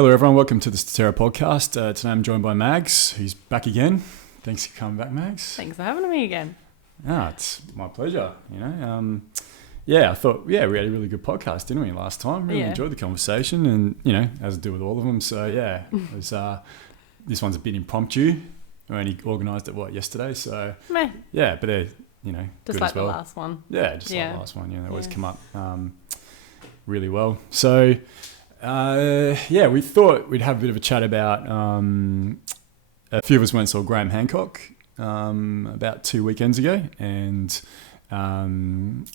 Hello everyone, welcome to the Statera podcast. Today I'm joined by Mags, who's back again. Thanks for coming back, Mags. Thanks for having me again. It's my pleasure, I thought, we had a really good podcast, didn't we, last time? Really enjoyed the conversation and, as I do with all of them. So, it was, this one's a bit impromptu. We only organised it, yesterday? So, but they're, just good like as well. the last one. Yeah, just like the last one. They always come up really well. So, we thought we'd have a bit of a chat about, a few of us went and saw Graham Hancock about 2 weekends ago, and one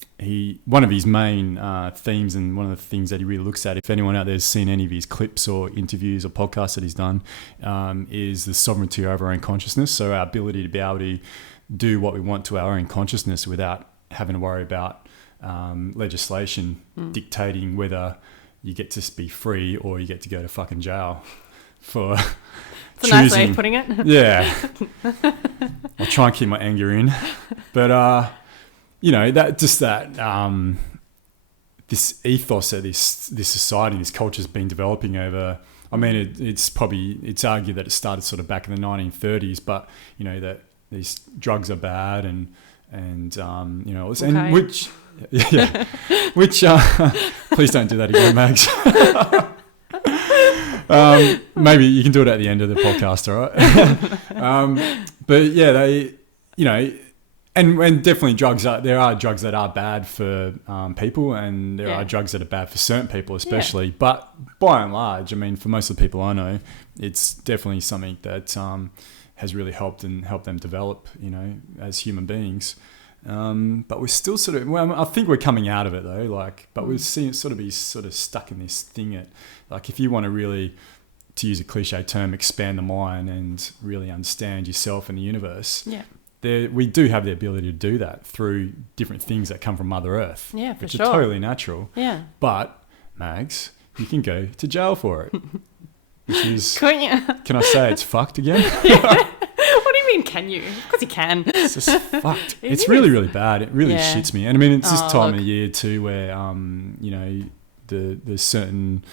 of his main themes and one of the things that he really looks at, if anyone out there has seen any of his clips or interviews or podcasts that he's done, is the sovereignty over our own consciousness. So our ability to be able to do what we want to our own consciousness without having to worry about legislation dictating whether you get to be free or you get to go to fucking jail for it's a nice way of putting it. Yeah. I'll try and keep my anger in. But, this ethos that this society, this culture has been developing over, it's argued that it started sort of back in the 1930s, but, that these drugs are bad and which please don't do that again, Mags. Maybe you can do it at the end of the podcast, all right? And definitely there are drugs that are bad for people, and there are drugs that are bad for certain people especially. But by and large, for most of the people I know, it's definitely something that has really helped them develop, as human beings. But we're still sort of, I think we're coming out of it though, but we're seeing sort of stuck in this thing that, if you want to really, to use a cliche term, expand the mind and really understand yourself and the universe, we do have the ability to do that through different things that come from Mother Earth, which are totally natural. Yeah. But, Mags, you can go to jail for it. Which is, can I say it's fucked again? What do you mean, can you? Because you can. It's just fucked. It's really, really bad. It really shits me. And it's this time of year too where, there's certain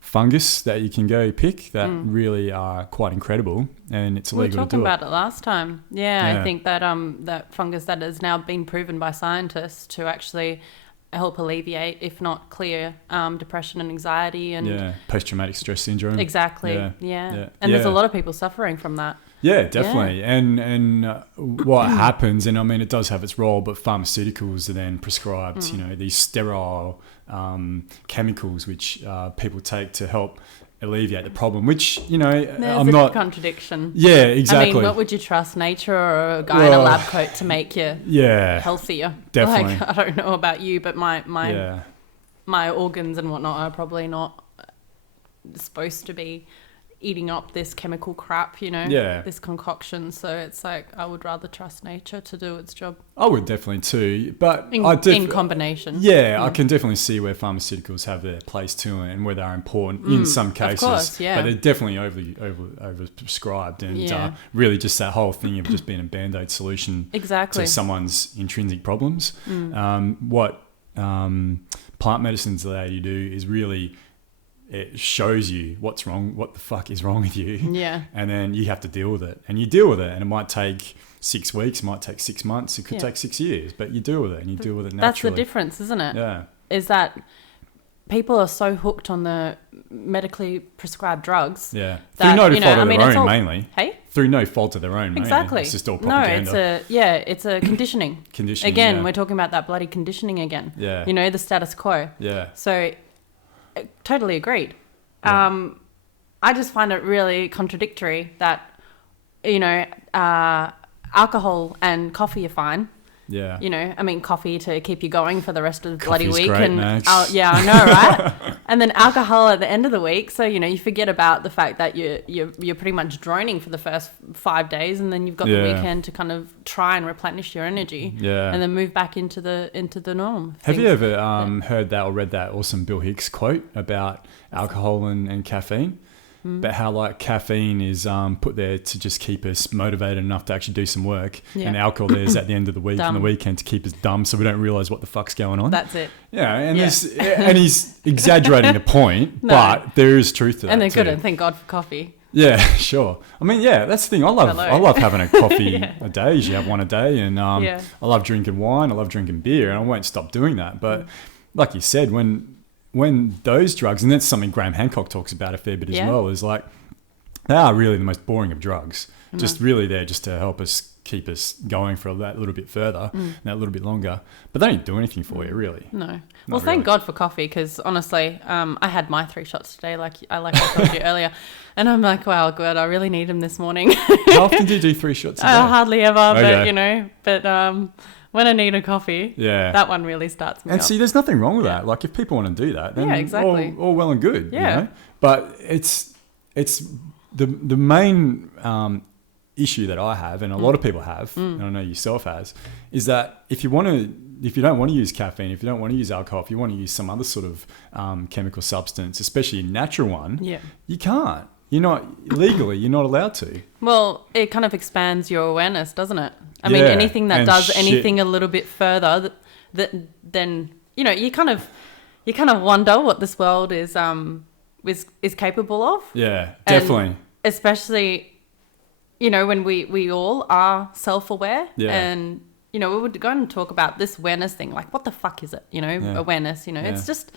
fungus that you can go pick that really are quite incredible, and it's illegal to do it. We were talking about it last time. I think that that fungus that has now been proven by scientists to actually help alleviate, if not clear, depression and anxiety and post-traumatic stress syndrome. Exactly. And there's a lot of people suffering from that. Yeah, definitely. And what happens, and it does have its role, but pharmaceuticals are then prescribed, these sterile chemicals which people take to help alleviate the problem, which, there's a contradiction. Yeah, exactly. What would you trust, nature or a guy in a lab coat to make you healthier? Definitely. I don't know about you, but my organs and whatnot are probably not supposed to be eating up this chemical crap, this concoction. So it's I would rather trust nature to do its job. I would definitely too, but in combination. I can definitely see where pharmaceuticals have their place too, and where they're important in some cases. Of course, but they're definitely over prescribed, and really just that whole thing of just being a band-aid solution to someone's intrinsic problems. What plant medicines allow you to do is really, it shows you what's wrong, what the fuck is wrong with you. Yeah. And then you have to deal with it. And you deal with it. And it might take 6 weeks, it might take 6 months, it could take 6 years, but you deal with it and you deal with it naturally. That's the difference, isn't it? Yeah. Is that people are so hooked on the medically prescribed drugs. Yeah. Through no fault of their own, mainly. Hey? Through no fault of their own, mainly. Exactly. It's just all propaganda. It's a conditioning. Again, we're talking about that bloody conditioning again. Yeah. The status quo. Yeah. So, totally agreed. Yeah. I just find it really contradictory that, alcohol and coffee are fine. Yeah. Coffee to keep you going for the rest of the bloody week. Great, Max. I know, right? And then alcohol at the end of the week. So, you forget about the fact that you're pretty much droning for the first 5 days, and then you've got the weekend to kind of try and replenish your energy. Yeah. And then move back into the norm. Have you ever heard that or read that awesome Bill Hicks quote about alcohol and caffeine? but how like caffeine is put there to just keep us motivated enough to actually do some work, and alcohol there's at the end of the week and the weekend to keep us dumb so we don't realise what the fuck's going on. That's it. Yeah, and he's exaggerating a point, but there is truth to that. And they're good, and thank God for coffee. Yeah, sure. I mean, yeah, that's the thing. I love having a coffee a day. You have one a day, and I love drinking wine. I love drinking beer, and I won't stop doing that. But like you said, when those drugs, and that's something Graham Hancock talks about a fair bit as well, is like they are really the most boring of drugs. Just really there just to help us keep us going for that little bit further and that little bit longer. But they don't do anything for you, really. No. Well, thank God for coffee, because honestly, I had my 3 shots today, like I told you earlier. And I'm like, wow, good, I really need them this morning. How often do you do 3 shots a day? Hardly ever, but when I need a coffee, that one really starts me And up. see, there's nothing wrong with that. Like, if people want to do that, then exactly. all well and good. Yeah. You know? But it's the main issue that I have, and a lot of people have, and I know yourself has, is that if you don't want to use caffeine, if you don't want to use alcohol, if you want to use some other sort of chemical substance, especially a natural one, you can't. You're not allowed to. Well, it kind of expands your awareness, doesn't it? I mean, anything that does anything a little bit further, then you kind of wonder what this world is capable of. Yeah, definitely. And especially, when we all are self-aware, and we would go and talk about this awareness thing. Like, what the fuck is it? Awareness. It's just.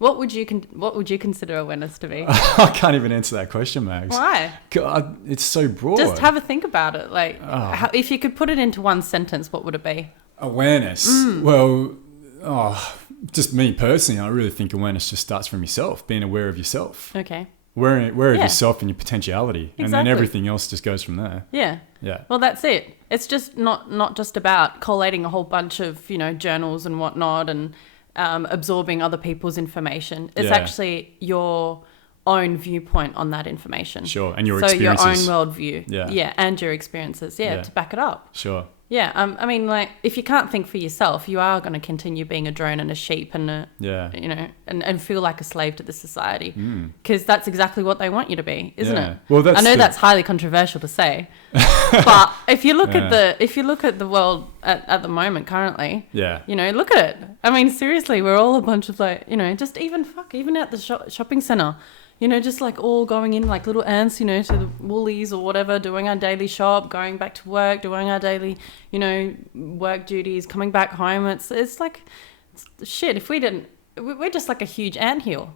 What would you consider awareness to be? I can't even answer that question, Mags. Why? God, it's so broad. Just have a think about it. Like, if you could put it into one sentence, what would it be? Awareness. Well, just me personally, I really think awareness just starts from yourself, being aware of yourself. Okay. Aware of yourself and your potentiality. Exactly. And then everything else just goes from there. Yeah. Yeah. Well, that's it. It's just not just about collating a whole bunch of, journals and whatnot and absorbing other people's information. It's actually your own viewpoint on that information. Sure, and your experiences. So your own worldview. Yeah, and your experiences. To back it up. Sure. Yeah, I mean, like, if you can't think for yourself, you are going to continue being a drone and a sheep and and feel like a slave to the society, because that's exactly what they want you to be, isn't it? Well, I know that's highly controversial to say, but if you look at the world at the moment currently, look at it. I mean, seriously, we're all a bunch of just even at the shopping centre. Just like all going in like little ants, to the Woolies or whatever, doing our daily shop, going back to work, doing our daily, work duties, coming back home. It's like, shit, if we didn't, we're just like a huge anthill.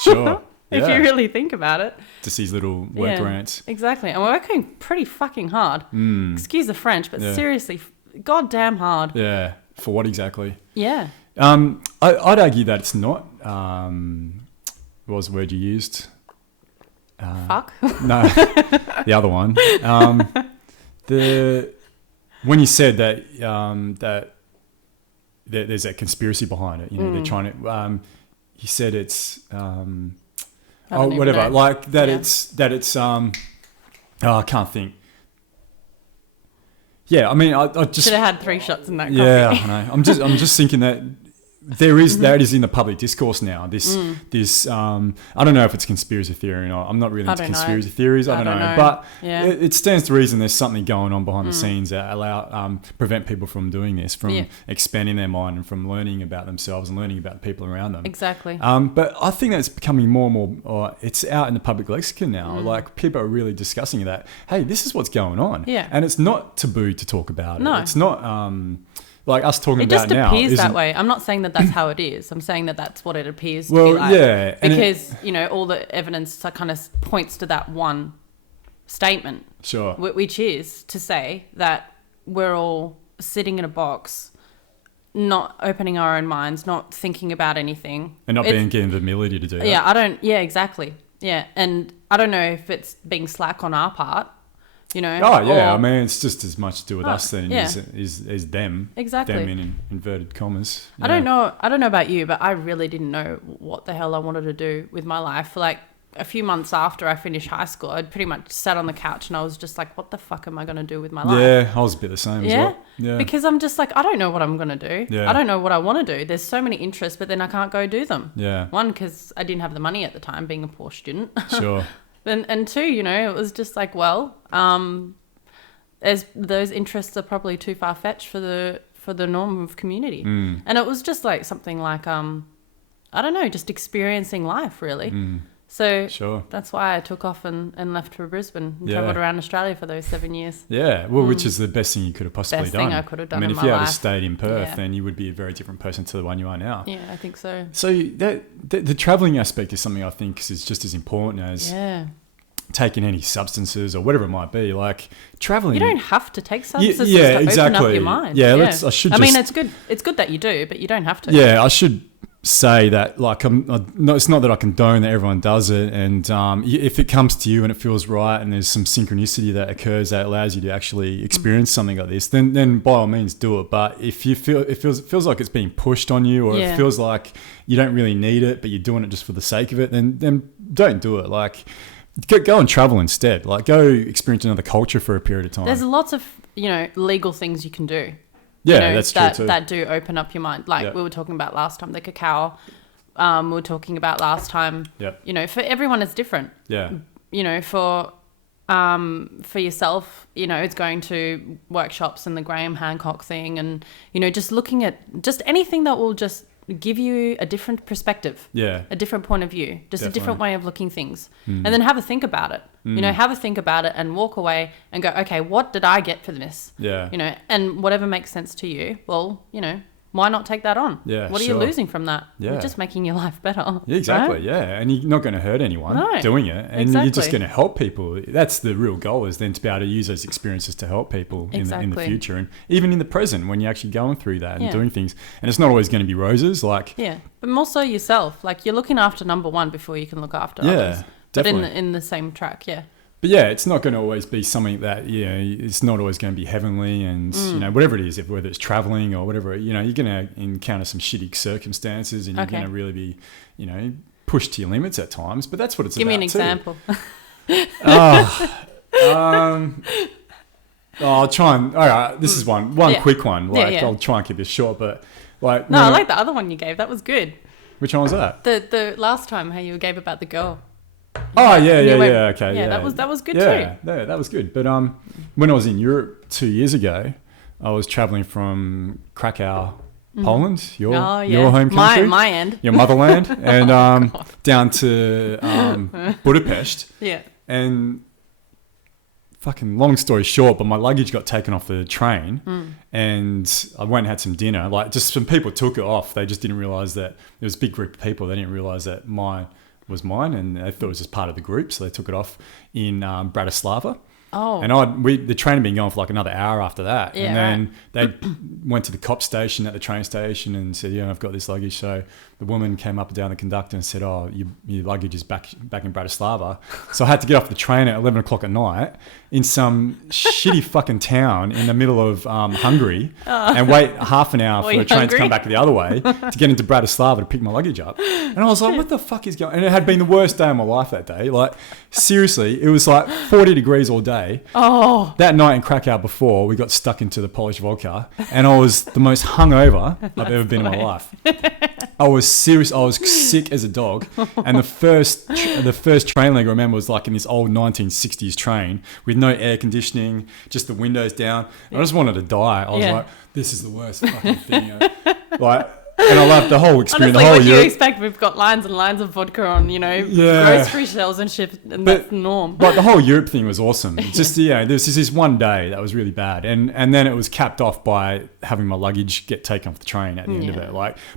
Sure. If you really think about it. Just these little worker ants. Exactly. And we're working pretty fucking hard. Excuse the French, but seriously, goddamn hard. Yeah. For what exactly? Yeah. I'd argue that it's not... what was the word you used? Fuck? No, the other one. When you said that there's a conspiracy behind it, they're trying to. He said it's whatever, like that. Yeah. It's I can't think. Yeah, I mean, I just should have had 3 shots in that coffee. Yeah, I know. I'm just thinking that. That is in the public discourse now. This I don't know if it's conspiracy theory or not. I'm not really into conspiracy theories. I don't know. But it stands to reason there's something going on behind the scenes that prevent people from doing this, from expanding their mind and from learning about themselves and learning about the people around them. Exactly. But I think that it's becoming more and more, it's out in the public lexicon now. Like, people are really discussing that. Hey, this is what's going on. Yeah. And it's not taboo to talk about it. No. It's not... like us talking about now. It just appears that way. I'm not saying that that's how it is. I'm saying that that's what it appears to be like. Yeah. Because, all the evidence kind of points to that one statement. Sure. Which is to say that we're all sitting in a box, not opening our own minds, not thinking about anything. And not being given the ability to do that. Yeah, exactly. Yeah. And I don't know if it's being slack on our part. I mean, it's just as much to do with us then is them. Exactly. Them in inverted commas. I don't know about you, but I really didn't know what the hell I wanted to do with my life. Like, a few months after I finished high school, I'd pretty much sat on the couch and I was just like, what the fuck am I going to do with my life? Yeah, I was a bit the same as well. Yeah. Because I'm just like, I don't know what I'm going to do. Yeah. I don't know what I want to do. There's so many interests, but then I can't go do them. Yeah. One, because I didn't have the money at the time, being a poor student. Sure. And two, you know, it was just like, well, as those interests are probably too far fetched for the norm of community. And it was just like something like, I don't know, just experiencing life really. So that's why I took off and left for Brisbane and travelled around Australia for those 7 years. Yeah, well, which is the best thing you could have possibly best done. thing I could have done. I mean, in if my you life. had stayed in Perth, then you would be a very different person to the one you are now. Yeah, I think so. So the travelling aspect is something I think is just as important as taking any substances or whatever it might be. Like travelling, you don't have to take substances to open up your mind. Yeah, I mean, it's good. It's good that you do, but you don't have to. Yeah, I should say that, like, it's not that I condone that everyone does it, and if it comes to you and it feels right and there's some synchronicity that occurs that allows you to actually experience something like this, then by all means do it. But if you feel it feels like it's being pushed on you, or it feels like you don't really need it but you're doing it just for the sake of it, then don't do it. Like, go and travel instead. Like, go experience another culture for a period of time. There's lots of, you know, legal things you can do. Yeah, you know, that's true too. That do open up your mind. Like we were talking about last time, the cacao. We were talking about last time. You know, for everyone it's different. Yeah. You know, for yourself, you know, it's going to workshops and the Graham Hancock thing, and you know, just looking at just anything that will just give you a different perspective. Yeah. A different point of view, just a different way of looking things, and then have a think about it. You know, have a think about it and walk away and go, okay, what did I get for this? Yeah. You know, and whatever makes sense to you, well, you know, why not take that on? Yeah. What are you losing from that? Yeah. You're just making your life better. Yeah, exactly. Right? Yeah. And you're not going to hurt anyone doing it. And you're just going to help people. That's the real goal, is then to be able to use those experiences to help people in the future. And even in the present, when you're actually going through that and doing things. And it's not always going to be roses. Like, yeah. But more so yourself. Like, you're looking after number one before you can look after others. Definitely. But in the same track, But yeah, it's not going to always be something that, you know, it's not always going to be heavenly, and, you know, whatever it is, whether it's traveling or whatever, you know, you're going to encounter some shitty circumstances, and you're going to really be, you know, pushed to your limits at times. But that's what it's about. Give me an example. I'll try and, all right, this is one quick one. Like, I'll try and keep this short, but like. No, I like the other one you gave. That was good. Which one was that? The last time, how you gave about the girl. Oh yeah. Okay, yeah. That was good too. Yeah, that was good. But when I was in Europe 2 years ago, I was traveling from Krakow, Poland, your home country, my end, your motherland, and down to Budapest. Yeah. And fucking long story short, but my luggage got taken off the train, and I went and had some dinner. Like, just some people took it off. They just didn't realize that there was a big group of people. They didn't realize that was mine, and they thought it was just part of the group, so they took it off in Bratislava. Oh. And the train had been going for like another hour after that. Yeah, and then they went to the cop station at the train station and said, I've got this luggage. So the woman came up and down the conductor and said, your luggage is back in Bratislava. So I had to get off the train at 11 o'clock at night in some shitty fucking town in the middle of Hungary and wait half an hour for the train to come back the other way to get into Bratislava to pick my luggage up. And I was like, what the fuck is going on? And it had been the worst day of my life that day. Like, seriously, it was like 40 degrees all day. Oh. That night in Krakow before, we got stuck into the Polish vodka, and I was the most hungover I've ever been in my life. I was serious. I was sick as a dog. And the first train leg I remember was like in this old 1960s train with no air conditioning, just the windows down. I just wanted to die. I was like, this is the worst fucking thing. And I loved the whole experience. Honestly, what do you expect? We've got lines and lines of vodka on, grocery shelves and shit, and that's the norm. But the whole Europe thing was awesome. It's just, there's this one day that was really bad, and then it was capped off by having my luggage get taken off the train at the end of it.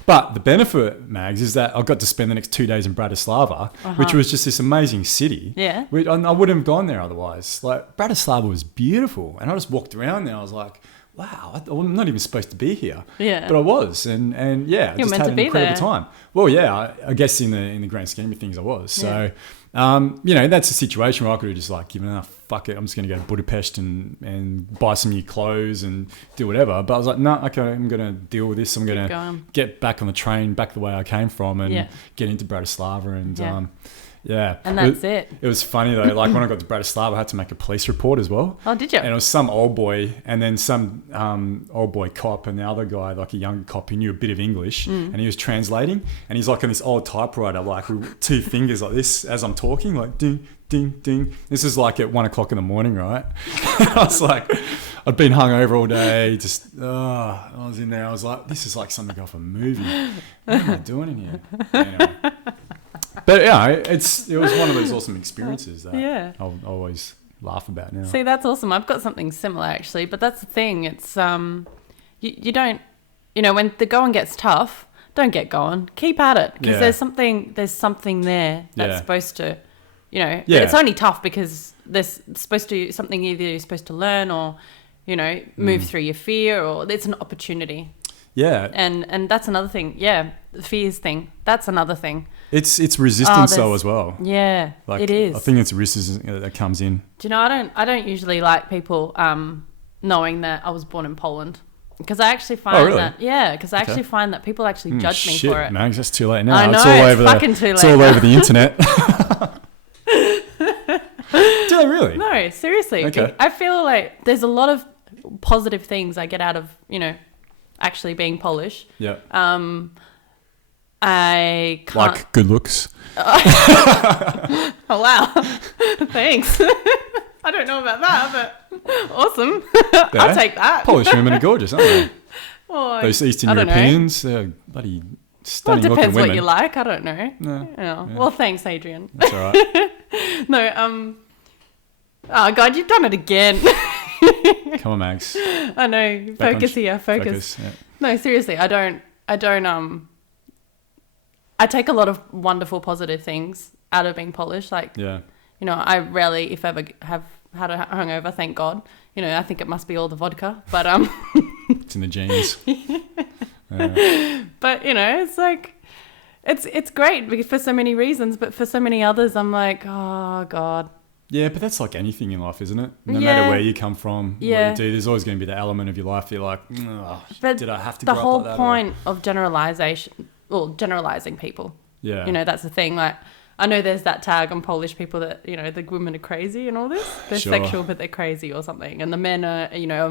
But the benefit, Mags, is that I got to spend the next 2 days in Bratislava, which was just this amazing city. Yeah, I wouldn't have gone there otherwise. Like, Bratislava was beautiful, and I just walked around there. I was like, wow, I'm not even supposed to be here. Yeah. But I was, and I just had an incredible time. Well, yeah, I guess in the grand scheme of things I was. So, that's a situation where I could have just like given, fuck it, I'm just going to go to Budapest and buy some new clothes and do whatever. But I was like, no, okay, I'm going to deal with this. I'm going to get back on the train, back the way I came from, and get into Bratislava. And Yeah. And that's it. It was funny though. Like when I got to Bratislava, I had to make a police report as well. Oh, did you? And it was some old boy and then some old boy cop and the other guy, like a younger cop who knew a bit of English and he was translating and he's like on this old typewriter, like with 2 fingers like this as I'm talking, like ding, ding, ding. This is like at 1 o'clock in the morning, right? I was like, I'd been hungover all day. I was in there. I was like, this is like something off a movie. What am I doing in here? Anyway. But yeah, it was one of those awesome experiences that I'll always laugh about now. See, that's awesome. I've got something similar actually, but that's the thing. It's you don't, when the going gets tough, don't get going. Keep at it because there's something there that's supposed to, it's only tough because there's supposed to something either you're supposed to learn or, move through your fear, or it's an opportunity. Yeah. And that's another thing. Yeah, the fears thing. That's another thing. It's resistance though as well. Yeah, like, it is. I think it's resistance that comes in. Do you know, I don't usually like people knowing that I was born in Poland. Because I actually find actually find that people actually judge me for it. Mags, that's too late now. I know, it's all over the internet. Do they really? No, seriously. Okay. I feel like there's a lot of positive things I get out of, actually being Polish. Yeah. I can't... Like good looks. Oh, wow. Thanks. I don't know about that, but awesome. I'll take that. Polish women are gorgeous, aren't they? Well, those Eastern Europeans, they're bloody stunning looking women. Well, it depends what you like. I don't know. No. Yeah. Well, thanks, Adrian. That's all right. No, oh, God, you've done it again. Come on, Mags. I know. Focus here. Focus. Yeah. No, seriously, I don't, I take a lot of wonderful positive things out of being Polish. Like, I rarely, if ever, have had a hangover, thank God. I think it must be all the vodka, but it's in the genes. But it's like, it's great for so many reasons, but for so many others, I'm like, oh God. Yeah, but that's like anything in life, isn't it? No matter where you come from, what you do, there's always going to be the element of your life you're like, did I have to grow up like that? The whole point of generalizing people. Yeah. That's the thing. Like, I know there's that tag on Polish people that, the women are crazy and all this. They're sexual, but they're crazy or something. And the men are,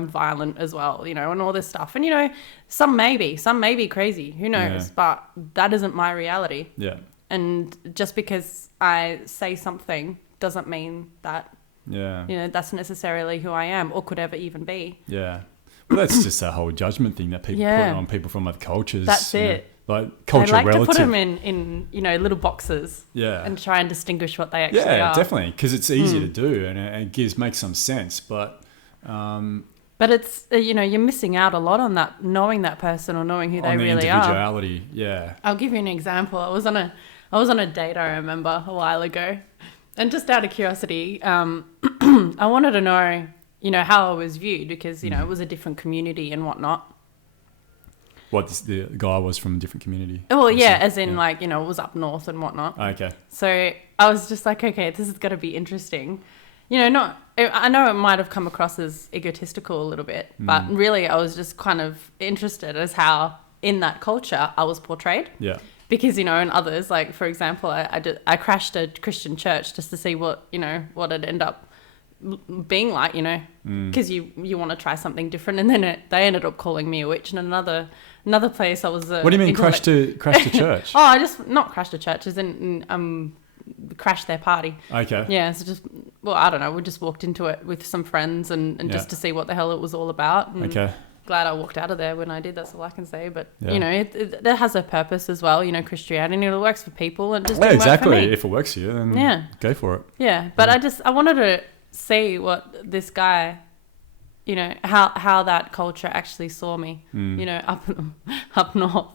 violent as well, and all this stuff. And, some may be crazy. Who knows? Yeah. But that isn't my reality. Yeah. And just because I say something doesn't mean that, that's necessarily who I am or could ever even be. Yeah. Well, that's just that whole judgment thing that people put on people from other cultures. That's it. Like culture relative. They like to put them in little boxes. Yeah. And try and distinguish what they actually are. Yeah, definitely, because it's easy to do and it makes some sense. But it's you're missing out a lot on that, knowing that person or knowing who they really are. Individuality, yeah. I'll give you an example. I was on a date, I remember, a while ago, and just out of curiosity, I wanted to know, how I was viewed because it was a different community and whatnot. What the guy was from a different community? Well, yeah, as in like, it was up north and whatnot. Okay. So I was just like, okay, this is going to be interesting. I know it might have come across as egotistical a little bit, but really I was just kind of interested as how in that culture I was portrayed. Yeah. Because, in others, like, for example, I crashed a Christian church just to see what it'd end up being like, because you want to try something different. And then they ended up calling me a witch. And another place I was... what do you mean crash to church? Oh, I just... Not crashed a church, as in crashed their party. Okay. Yeah, so just... Well, I don't know. We just walked into it with some friends and just to see what the hell it was all about. And okay. Glad I walked out of there when I did. That's all I can say. But, it has a purpose as well. Christianity, it works for people. And just didn't work for me. If it works for you, then go for it. Yeah, but I wanted to see what this guy... how that culture actually saw me, up north.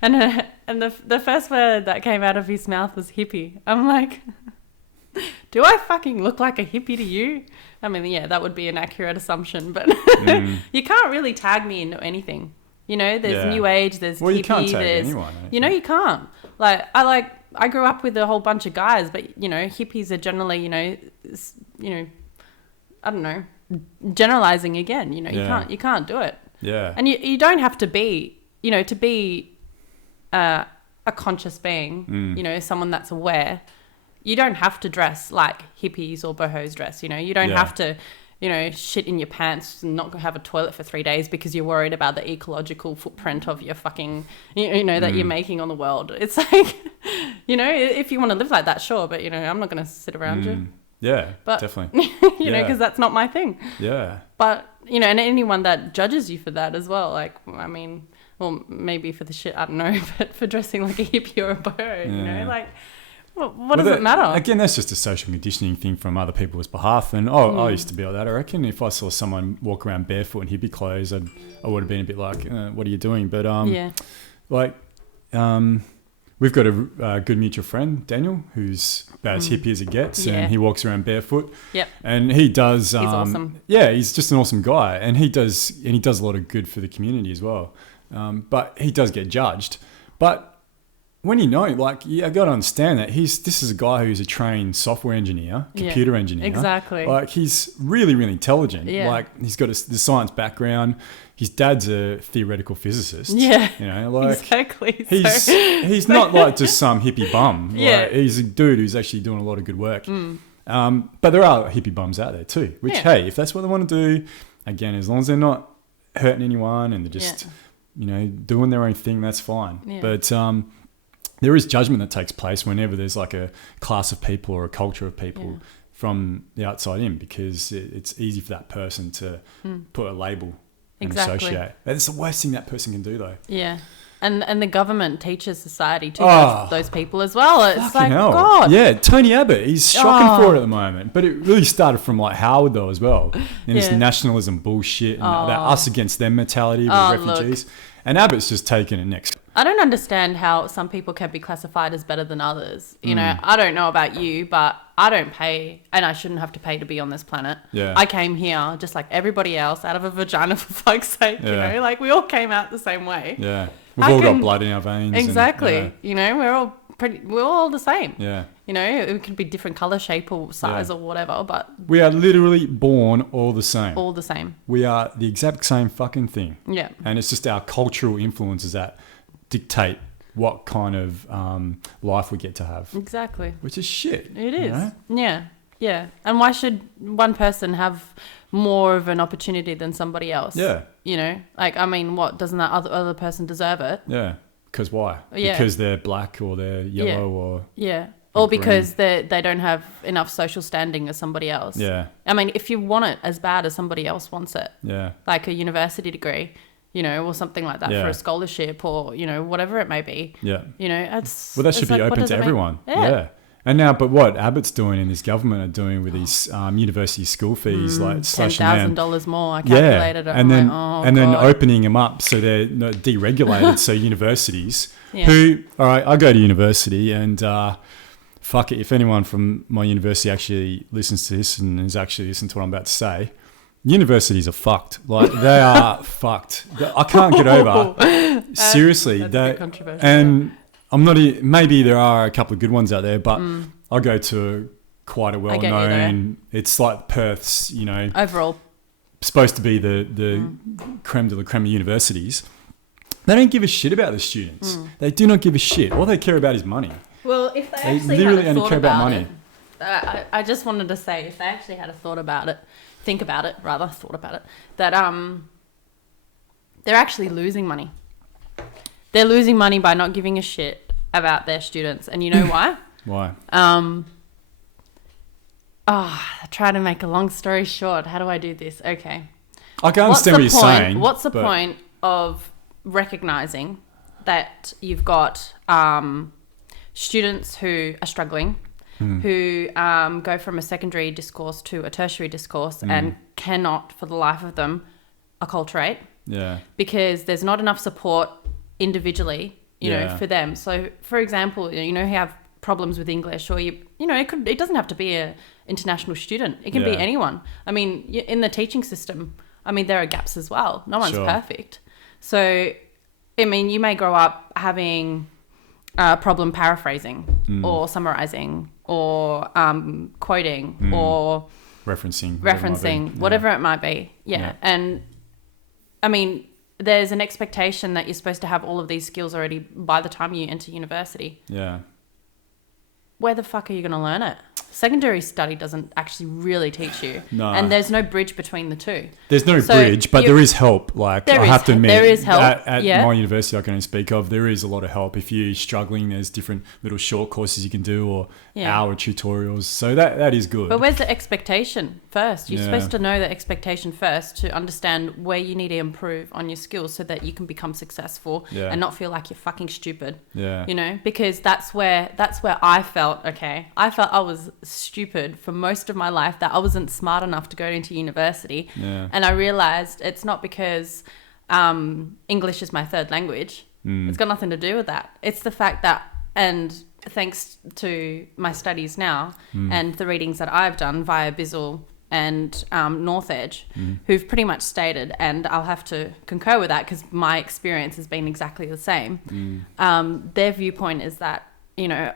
and the first word that came out of his mouth was hippie. I'm like, do I fucking look like a hippie to you? I mean, yeah, that would be an accurate assumption, but you can't really tag me into anything. There's New Age, there's hippie, you can't tag anyone. You can't. I grew up with a whole bunch of guys, but, hippies are generally, I don't know, generalizing again, you can't do it. Yeah. And you don't have to be, to be a conscious being, someone that's aware, you don't have to dress like hippies or bohos dress, you know. You don't have to, you know, shit in your pants and not have a toilet for 3 days because you're worried about the ecological footprint of your fucking, you know, that you're making on the world. It's like, you know, if you want to live like that, sure, but, you know, I'm not going to sit around you. Yeah, but, definitely. you know, because that's not my thing. Yeah. But, you know, and anyone that judges you for that as well, like, I mean, well, maybe for the shit, I don't know, but for dressing like a hippie or a boho, you know, like, what does it matter? Again, that's just a social conditioning thing from other people's behalf. And I used to be like that. I reckon if I saw someone walk around barefoot in hippie clothes, I would have been a bit like, what are you doing? But like, we've got a good mutual friend, Daniel, who's about as hippie as it gets, and he walks around barefoot. Yep. And he does. He's awesome. Yeah, he's just an awesome guy, and he does a lot of good for the community as well. But he does get judged. But when you know, like, I got to understand that this is a guy who's a trained software engineer, computer engineer. Exactly. Like, he's really, really intelligent. Yeah. Like, he's got the science background. His dad's a theoretical physicist. Yeah. You know, like, exactly. He's not like just some hippie bum. Yeah. Like, he's a dude who's actually doing a lot of good work. But there are hippie bums out there too, which, hey, if that's what they want to do, again, as long as they're not hurting anyone and they're just, you know, doing their own thing, that's fine. Yeah. But, there is judgment that takes place whenever there's like a class of people or a culture of people from the outside in, because it's easy for that person to put a label and associate. That's the worst thing that person can do, though. Yeah. And the government teaches society to those people as well. It's like, hell. God. Yeah, Tony Abbott, he's shocking for it at the moment. But it really started from like Howard, though, as well. And this nationalism bullshit and that us against them mentality with refugees. Look. And Abbott's just taken it next. I don't understand how some people can be classified as better than others. You know, I don't know about you, but I don't pay, and I shouldn't have to pay to be on this planet. Yeah. I came here just like everybody else out of a vagina, for fuck's sake. You know, like we all came out the same way. Yeah. We've all got blood in our veins. Exactly. And, you know, we're all the same. Yeah. You know, it could be different color, shape, or size or whatever, but we are literally born all the same. All the same. We are the exact same fucking thing. Yeah. And it's just our cultural influences that dictate what kind of life we get to have. Exactly. Which is shit. It is. Know? Yeah. Yeah. And why should one person have more of an opportunity than somebody else? Yeah. You know, like, I mean, what, doesn't that other person deserve it? Yeah. Because why? Yeah. Because they're black or they're yellow or... Yeah. Or because they don't have enough social standing as somebody else. Yeah. I mean, if you want it as bad as somebody else wants it. Yeah. Like a university degree, you know, or something like that for a scholarship or, you know, whatever it may be. Yeah. You know, it's... Well, that should be like, open to everyone. Yeah. And now, but what Abbott's doing and this government are doing with these university school fees, like slashing them. $10,000 more, I calculated it. And then, then opening them up so they're not deregulated. So universities who, all right, I go to university and fuck it, if anyone from my university actually listens to this and has actually listened to what I'm about to say, universities are fucked. Like, they are fucked. I can't get over. Seriously. That's a bit controversial. And I'm not... Maybe there are a couple of good ones out there, but I go to quite a well-known... It's like Perth's, you know... Overall. Supposed to be the creme de la creme of universities. They don't give a shit about the students. They do not give a shit. All they care about is money. Well, if they actually literally had a only care about money. I just wanted to say, if they actually had a thought about it, that they're actually losing money. They're losing money by not giving a shit about their students. And you know why? Why? Try to make a long story short. How do I do this? Okay. I can understand what you're saying. What's the point of recognizing that you've got students who are struggling, who go from a secondary discourse to a tertiary discourse and cannot, for the life of them, acculturate? Yeah. Because there's not enough support individually, you know, for them. So, for example, you know, you have problems with English, or you know, it doesn't have to be a international student. It can be anyone. I mean, in the teaching system, I mean, there are gaps as well. No one's perfect. So, I mean, you may grow up having a problem paraphrasing or summarizing or quoting or referencing, whatever it might be. Yeah. And I mean, there's an expectation that you're supposed to have all of these skills already by the time you enter university. Yeah. where the fuck are you going to learn it? Secondary study doesn't actually really teach you. No. And there's no bridge between the two. There's no bridge, but there is help. Like, I have to admit, there is help. At my university I can only speak of, there is a lot of help. If you're struggling, there's different little short courses you can do, or hour tutorials. So that is good. But where's the expectation first? You're supposed to know the expectation first to understand where you need to improve on your skills so that you can become successful and not feel like you're fucking stupid. Yeah. You know, because that's where I felt, I felt I was stupid for most of my life, that I wasn't smart enough to go into university. Yeah. And I realized it's not because English is my third language. It's got nothing to do with that. It's the fact that, and thanks to my studies now and the readings that I've done via Bizzle and North Edge, who've pretty much stated, and I'll have to concur with that because my experience has been exactly the same. Their viewpoint is that, you know,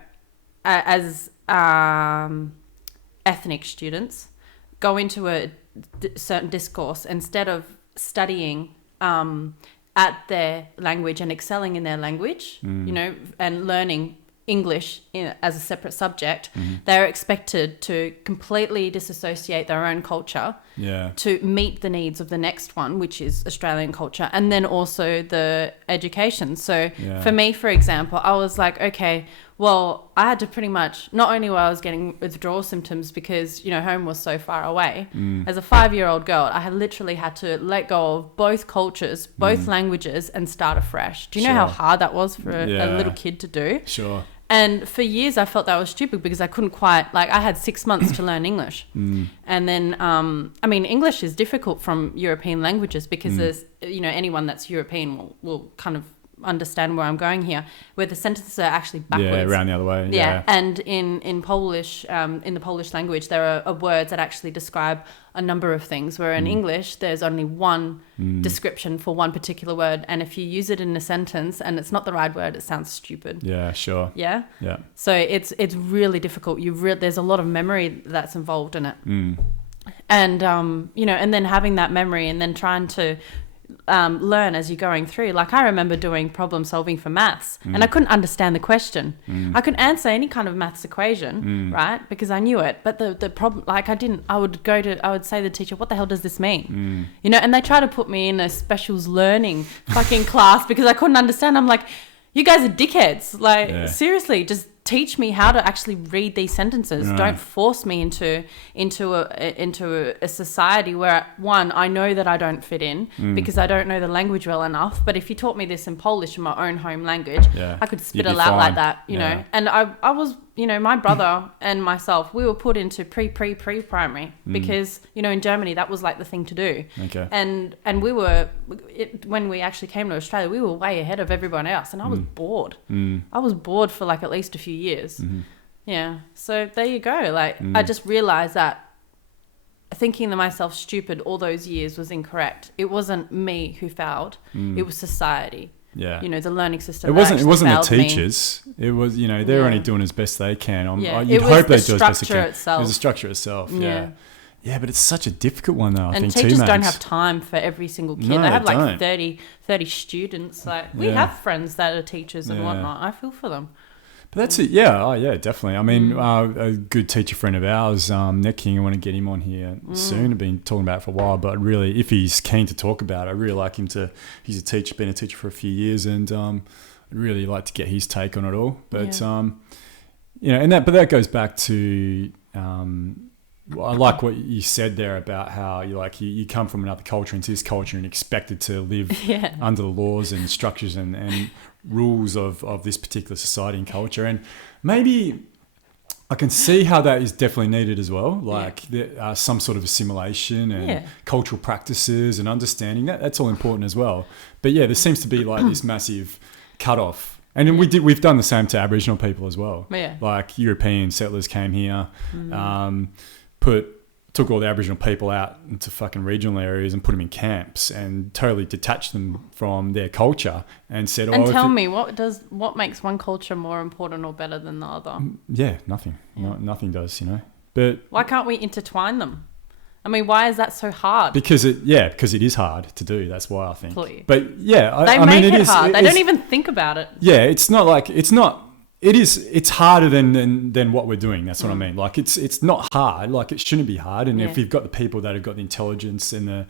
as ethnic students go into a certain discourse, instead of studying at their language and excelling in their language, you know, and learning English as a separate subject, they're expected to completely disassociate their own culture to meet the needs of the next one, which is Australian culture, and then also the education. So for me, for example, I was like, okay, well, I had to pretty much, not only while I was getting withdrawal symptoms because, you know, home was so far away, as a 5-year-old girl, I had literally had to let go of both cultures, both languages, and start afresh. Do you know how hard that was for a little kid to do? Sure. And for years, I felt that was stupid because I couldn't quite, like, I had 6 months to learn English. And then, I mean, English is difficult from European languages because there's, you know, anyone that's European will kind of understand where I'm going here, where the sentences are actually backwards. Yeah, around the other way. Yeah. And in Polish, in the Polish language, there are words that actually describe a number of things, where in English, there's only one description for one particular word. And if you use it in a sentence and it's not the right word, it sounds stupid. Yeah, sure. Yeah? Yeah. So it's really difficult. There's a lot of memory that's involved in it. And, you know, and then having that memory and then trying to learn as you're going through. Like, I remember doing problem solving for maths and I couldn't understand the question. I could answer any kind of maths equation, right? Because I knew it. But the problem, like, I would say to the teacher, what the hell does this mean? You know, and they try to put me in a specials learning fucking class because I couldn't understand. I'm like, you guys are dickheads. Like, seriously, just teach me how to actually read these sentences. No. Don't force me into a society where, one, I know that I don't fit in because I don't know the language well enough. But if you taught me this in Polish, in my own home language, I could spit it out like that, you know. And I was, you know, my brother and myself, we were put into pre-primary because, you know, in Germany, that was like the thing to do. Okay. And we were, when we actually came to Australia, we were way ahead of everyone else. And I was bored. I was bored for like at least a few years. Yeah. So there you go. Like, I just realized that thinking to myself stupid all those years was incorrect. It wasn't me who failed. It was society. Yeah. You know, the learning system. It wasn't the teachers. Me. It was, you know, they're only doing as best they can. You'd hope they do as best they can. It was the structure itself. Yeah. Yeah, but it's such a difficult one though, I think, teachers don't have time for every single kid. No, they have like 30 students. Like, we have friends that are teachers and whatnot. I feel for them. But that's it. Yeah. Oh, yeah, definitely. I mean, a good teacher friend of ours, Nick King, I want to get him on here soon. I've been talking about it for a while, but really, if he's keen to talk about it, I really like him to. He's a teacher, been a teacher for a few years, and I'd really like to get his take on it all. But you know, but that goes back to. I like what you said there about how you come from another culture into this culture and expected to live under the laws and structures and rules of this particular society and culture. And maybe I can see how that is definitely needed as well. Like some sort of assimilation and cultural practices and understanding that's all important as well. But yeah, there seems to be like this massive cutoff. And then we've done the same to Aboriginal people as well. Like European settlers came here, took all the Aboriginal people out into fucking regional areas and put them in camps and totally detached them from their culture and said, and tell me, what makes one culture more important or better than the other? Yeah, nothing. No, nothing does, you know. But why can't we intertwine them? I mean, why is that so hard? Because it is hard to do. That's why I think. Please. But yeah, I mean, it is hard. They don't even think about it. Yeah, it's not It's harder than what we're doing. That's what I mean. Like it's not hard. Like it shouldn't be hard. And if you've got the people that have got the intelligence and the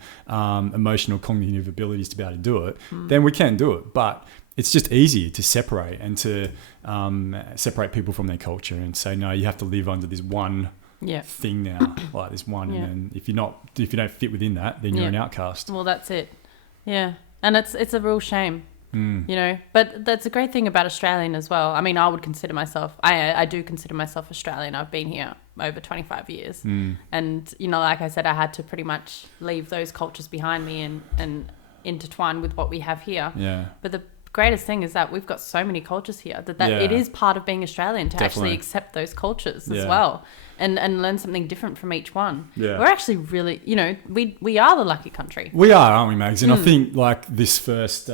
emotional cognitive abilities to be able to do it, then we can do it. But it's just easier to separate and to separate people from their culture and say, no, you have to live under this one thing now, like this one. And then if you don't fit within that, then you're an outcast. Well, that's it. Yeah. And it's a real shame. You know, but that's a great thing about Australian as well. I mean, I would consider myself, I do consider myself Australian. I've been here over 25 years. And, you know, like I said, I had to pretty much leave those cultures behind me and intertwine with what we have here. Yeah. But the greatest thing is that we've got so many cultures here that it is part of being Australian to actually accept those cultures as well and learn something different from each one. Yeah. We're actually really, you know, we are the lucky country. We are, aren't we, Mags? And I think like this first...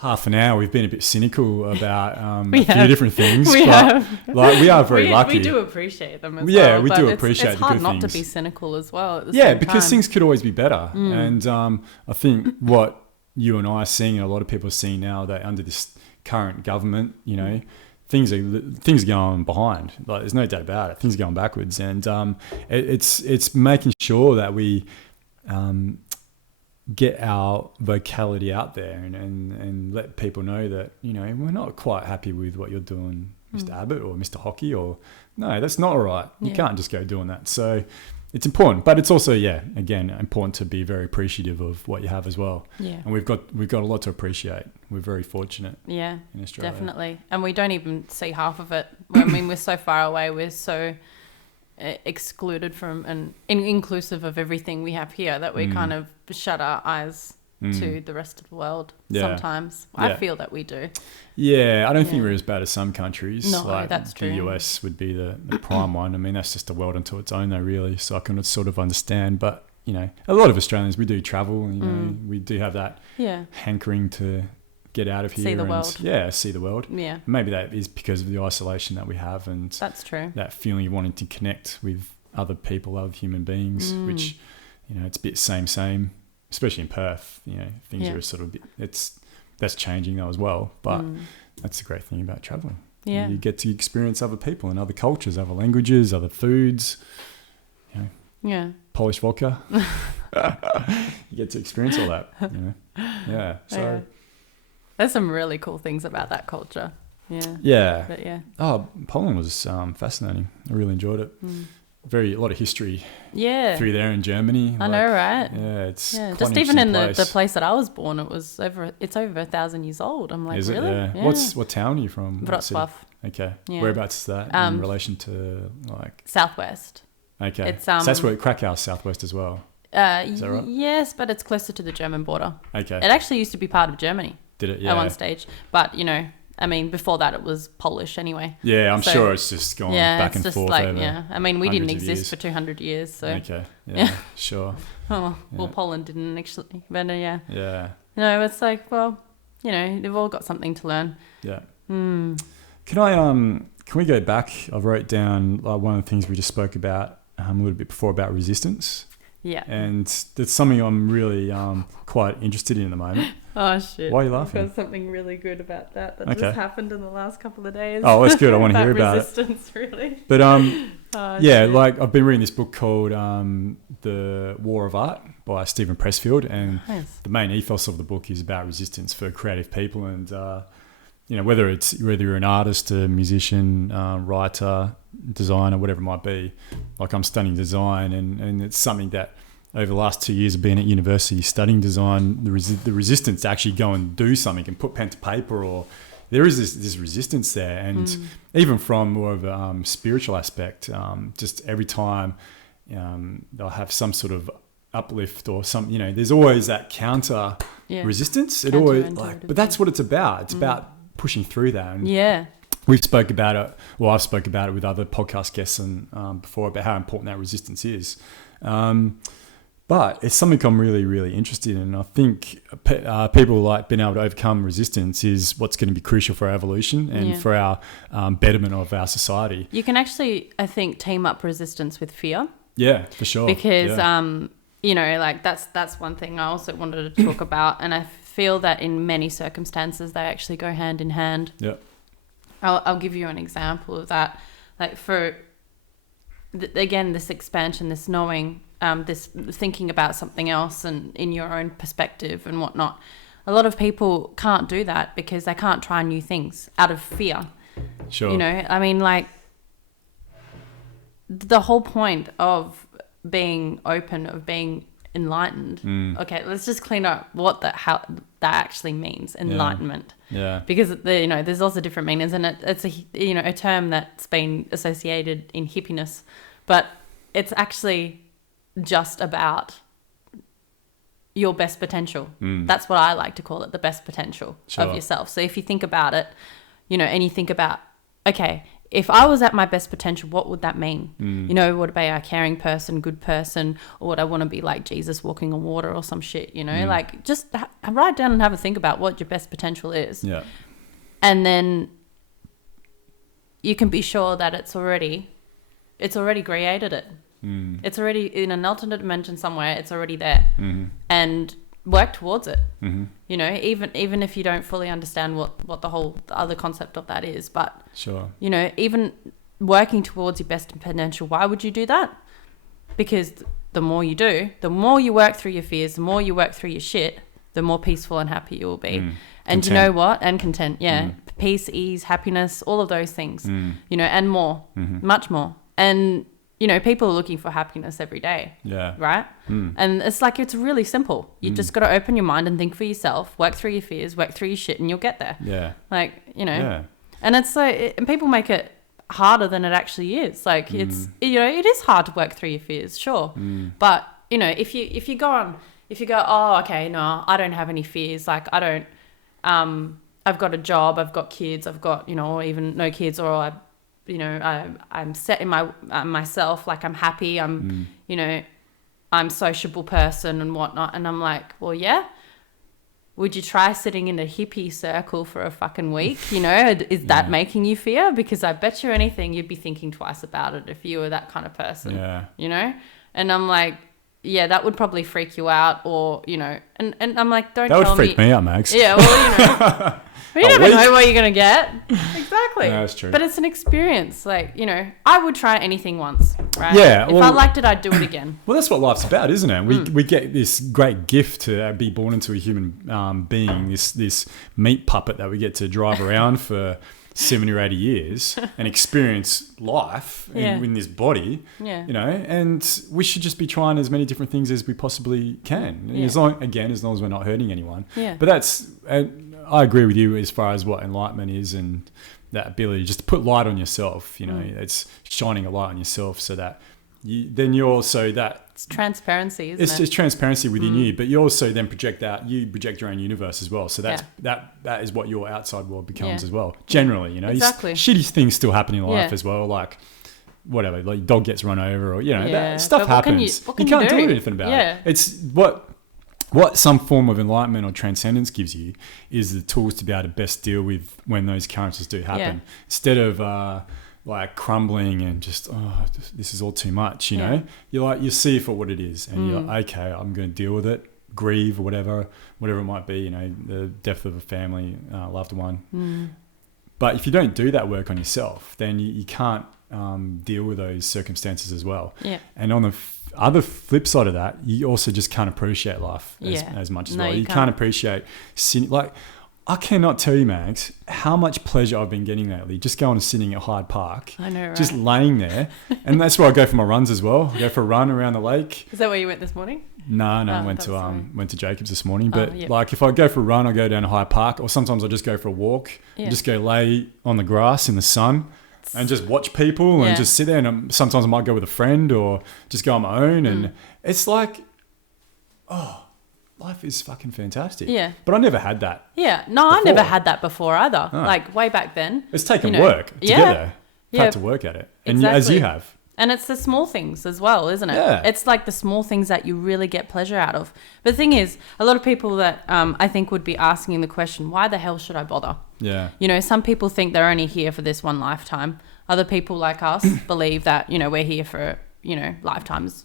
half an hour, we've been a bit cynical about a few different things. We are very lucky. We do appreciate them as well. Yeah, we do appreciate the good things. It's hard not to be cynical as well at the same because time. Things could always be better. And I think what you and I are seeing, and a lot of people are seeing now, that under this current government, you know, things are going behind. Like there's no doubt about it. Things are going backwards, and it's making sure that we get our vocality out there and let people know that, you know, we're not quite happy with what you're doing, Mr. Abbott or Mr. Hockey, or no, that's not all right. You can't just go doing that. So it's important, but it's also, again, important to be very appreciative of what you have as well. Yeah. And we've got a lot to appreciate. We're very fortunate. Yeah, in Australia. Definitely. And we don't even see half of it. I mean, we're so far away. We're so excluded from and inclusive of everything we have here that we kind of shut our eyes to the rest of the world sometimes. I feel that we do. I don't think we're as bad as some countries. No, like that's true. The US would be the prime one. I mean, that's just a world unto its own though, really, so I can sort of understand. But you know, a lot of Australians, we do travel, you know, we do have that hankering to get out of here, see the world. See the world. Yeah, maybe that is because of the isolation that we have, and that's true. That feeling of wanting to connect with other people, other human beings, which, you know, it's a bit same, especially in Perth. You know, things are sort of that's changing though as well. But that's the great thing about traveling. Yeah, you get to experience other people and other cultures, other languages, other foods. You know, Polish vodka. You get to experience all that. You know, so. Yeah. There's some really cool things about that culture. Yeah. Yeah. But Oh, Poland was fascinating. I really enjoyed it. A lot of history. Yeah. Through there in Germany. I know, right? Yeah, it's quite just even in the place that I was born, it's over 1,000 years old. I'm like, is it? Really? Yeah. What town are you from? Wrocław. Okay. Yeah. Whereabouts is that in relation to like Southwest? Okay. It's so that's where Krakow's southwest as well. Is that right? Yes, but it's closer to the German border. Okay. It actually used to be part of Germany. Did it? Yeah. At one stage, but you know, I mean, before that it was Polish anyway. Yeah, I'm sure it's just gone back and forth. I mean, we didn't exist for 200 years, so. Okay. Yeah. Sure. Well, Poland didn't actually, but Yeah. No, it's like, well, you know, they've all got something to learn. Yeah. Can we go back? I wrote down one of the things we just spoke about a little bit before about resistance. Yeah. And that's something I'm really quite interested in at the moment. Oh, shit. Why are you laughing? I've got something really good about that just happened in the last couple of days. Oh, that's good. I want to hear about resistance, really. But like I've been reading this book called The War of Art by Stephen Pressfield, and the main ethos of the book is about resistance for creative people, and you know, whether you're an artist, a musician, writer, designer, whatever it might be. Like I'm studying design, and it's something that over the last 2 years of being at university studying design, the resistance to actually go and do something and put pen to paper, or there is this resistance there. And even from more of a spiritual aspect, just every time they'll have some sort of uplift or some, you know, there's always that counter resistance. It always but that's what it's about. It's about pushing through that. And we've spoke about it. Well, I've spoke about it with other podcast guests and before about how important that resistance is. But it's something I'm really, really interested in. I think people like being able to overcome resistance is what's going to be crucial for our evolution and for our betterment of our society. You can actually, I think, team up resistance with fear. Yeah, for sure. Because, you know, like that's one thing I also wanted to talk about. And I feel that in many circumstances, they actually go hand in hand. Yeah. I'll give you an example of that. Like for, again, this expansion, this knowing, this thinking about something else and in your own perspective and whatnot. A lot of people can't do that because they can't try new things out of fear. Sure. You know, I mean, like, the whole point of being open, of being enlightened. Okay, let's just clean up how that actually means, enlightenment. Yeah. Because there's also different meanings, and it's a term that's been associated in hippiness, but it's actually just about your best potential. That's what I like to call it, the best potential of yourself. So if you think about it, and you think about, okay, if I was at my best potential, what would that mean? Would I be a caring person, good person, or would I want to be like Jesus walking on water or some shit, Like, just write down and have a think about what your best potential is. Yeah. And then you can be sure that it's already created it. It's already in an alternate dimension somewhere. It's already there. And work towards it. Even if you don't fully understand what the other concept of that is, but sure, even working towards your best potential. Why would you do that? Because the more you do, the more you work through your fears, the more you work through your shit, the more peaceful and happy you will be. And content. You know what? And content, yeah. Peace, ease, happiness, all of those things, and more, much more. And people are looking for happiness every day. Yeah. Right? And it's like, it's really simple. You just got to open your mind and think for yourself, work through your fears, work through your shit, and you'll get there. Yeah. Like, Yeah. And it's like, and people make it harder than it actually is. Like, it's, it is hard to work through your fears, sure. But, if you go, oh, okay, no, I don't have any fears. Like, I don't, I've got a job, I've got kids, I've got, or even no kids, or I'm set in myself, like I'm happy, I'm, I'm sociable person and whatnot. And I'm like, well, yeah, would you try sitting in a hippie circle for a fucking week? Is that making you fear? Because I bet you anything you'd be thinking twice about it if you were that kind of person, And I'm like, yeah, that would probably freak you out, or, and I'm like, don't tell me. That would freak me out, Max. Yeah, well, but you never know what you're going to get. Exactly. No, that's true. But it's an experience. Like, I would try anything once, right? Yeah. If I liked it, I'd do it again. Well, that's what life's about, isn't it? We get this great gift to be born into a human being, this meat puppet that we get to drive around for 70 or 80 years and experience life in this body, and we should just be trying as many different things as we possibly can. As long as we're not hurting anyone. Yeah. But I agree with you as far as what enlightenment is, and that ability just to put light on yourself, it's shining a light on yourself so that you're also that. It's transparency, isn't it? It's just transparency within you, but you also then project your own universe as well. So that is what your outside world becomes as well. Generally, exactly. Shitty things still happen in life as well, like whatever, like dog gets run over, or that stuff happens. You can't do anything about it. It's what some form of enlightenment or transcendence gives you is the tools to be able to best deal with when those occurrences do happen. Instead of like crumbling and just, this is all too much, you're like, you see it for what it is, and you're like, okay, I'm going to deal with it, grieve or whatever it might be, the death of a family, loved one. But if you don't do that work on yourself, then you can't deal with those circumstances as well. Yeah. And on the other flip side of that, you also just can't appreciate life as much as well. You can't appreciate sin. Like, I cannot tell you, Max, how much pleasure I've been getting lately just going and sitting at Hyde Park. I know, right? Just laying there. And that's where I go for my runs as well. I go for a run around the lake. Is that where you went this morning? No, I went to Jacobs this morning. But like, if I go for a run, I go down to Hyde Park, or sometimes I just go for a walk and just go lay on the grass in the sun and just watch people and just sit there. And sometimes I might go with a friend or just go on my own. And it's like, life is fucking fantastic. Yeah. But I never had that. Yeah. No, I never had that before either. Oh. Like, way back then. It's taken work to get there. I've had to work at it. And as you have. And it's the small things as well, isn't it? Yeah. It's like the small things that you really get pleasure out of. But the thing is, a lot of people that I think would be asking the question, why the hell should I bother? Yeah. Some people think they're only here for this one lifetime. Other people like us believe that, we're here for, lifetimes.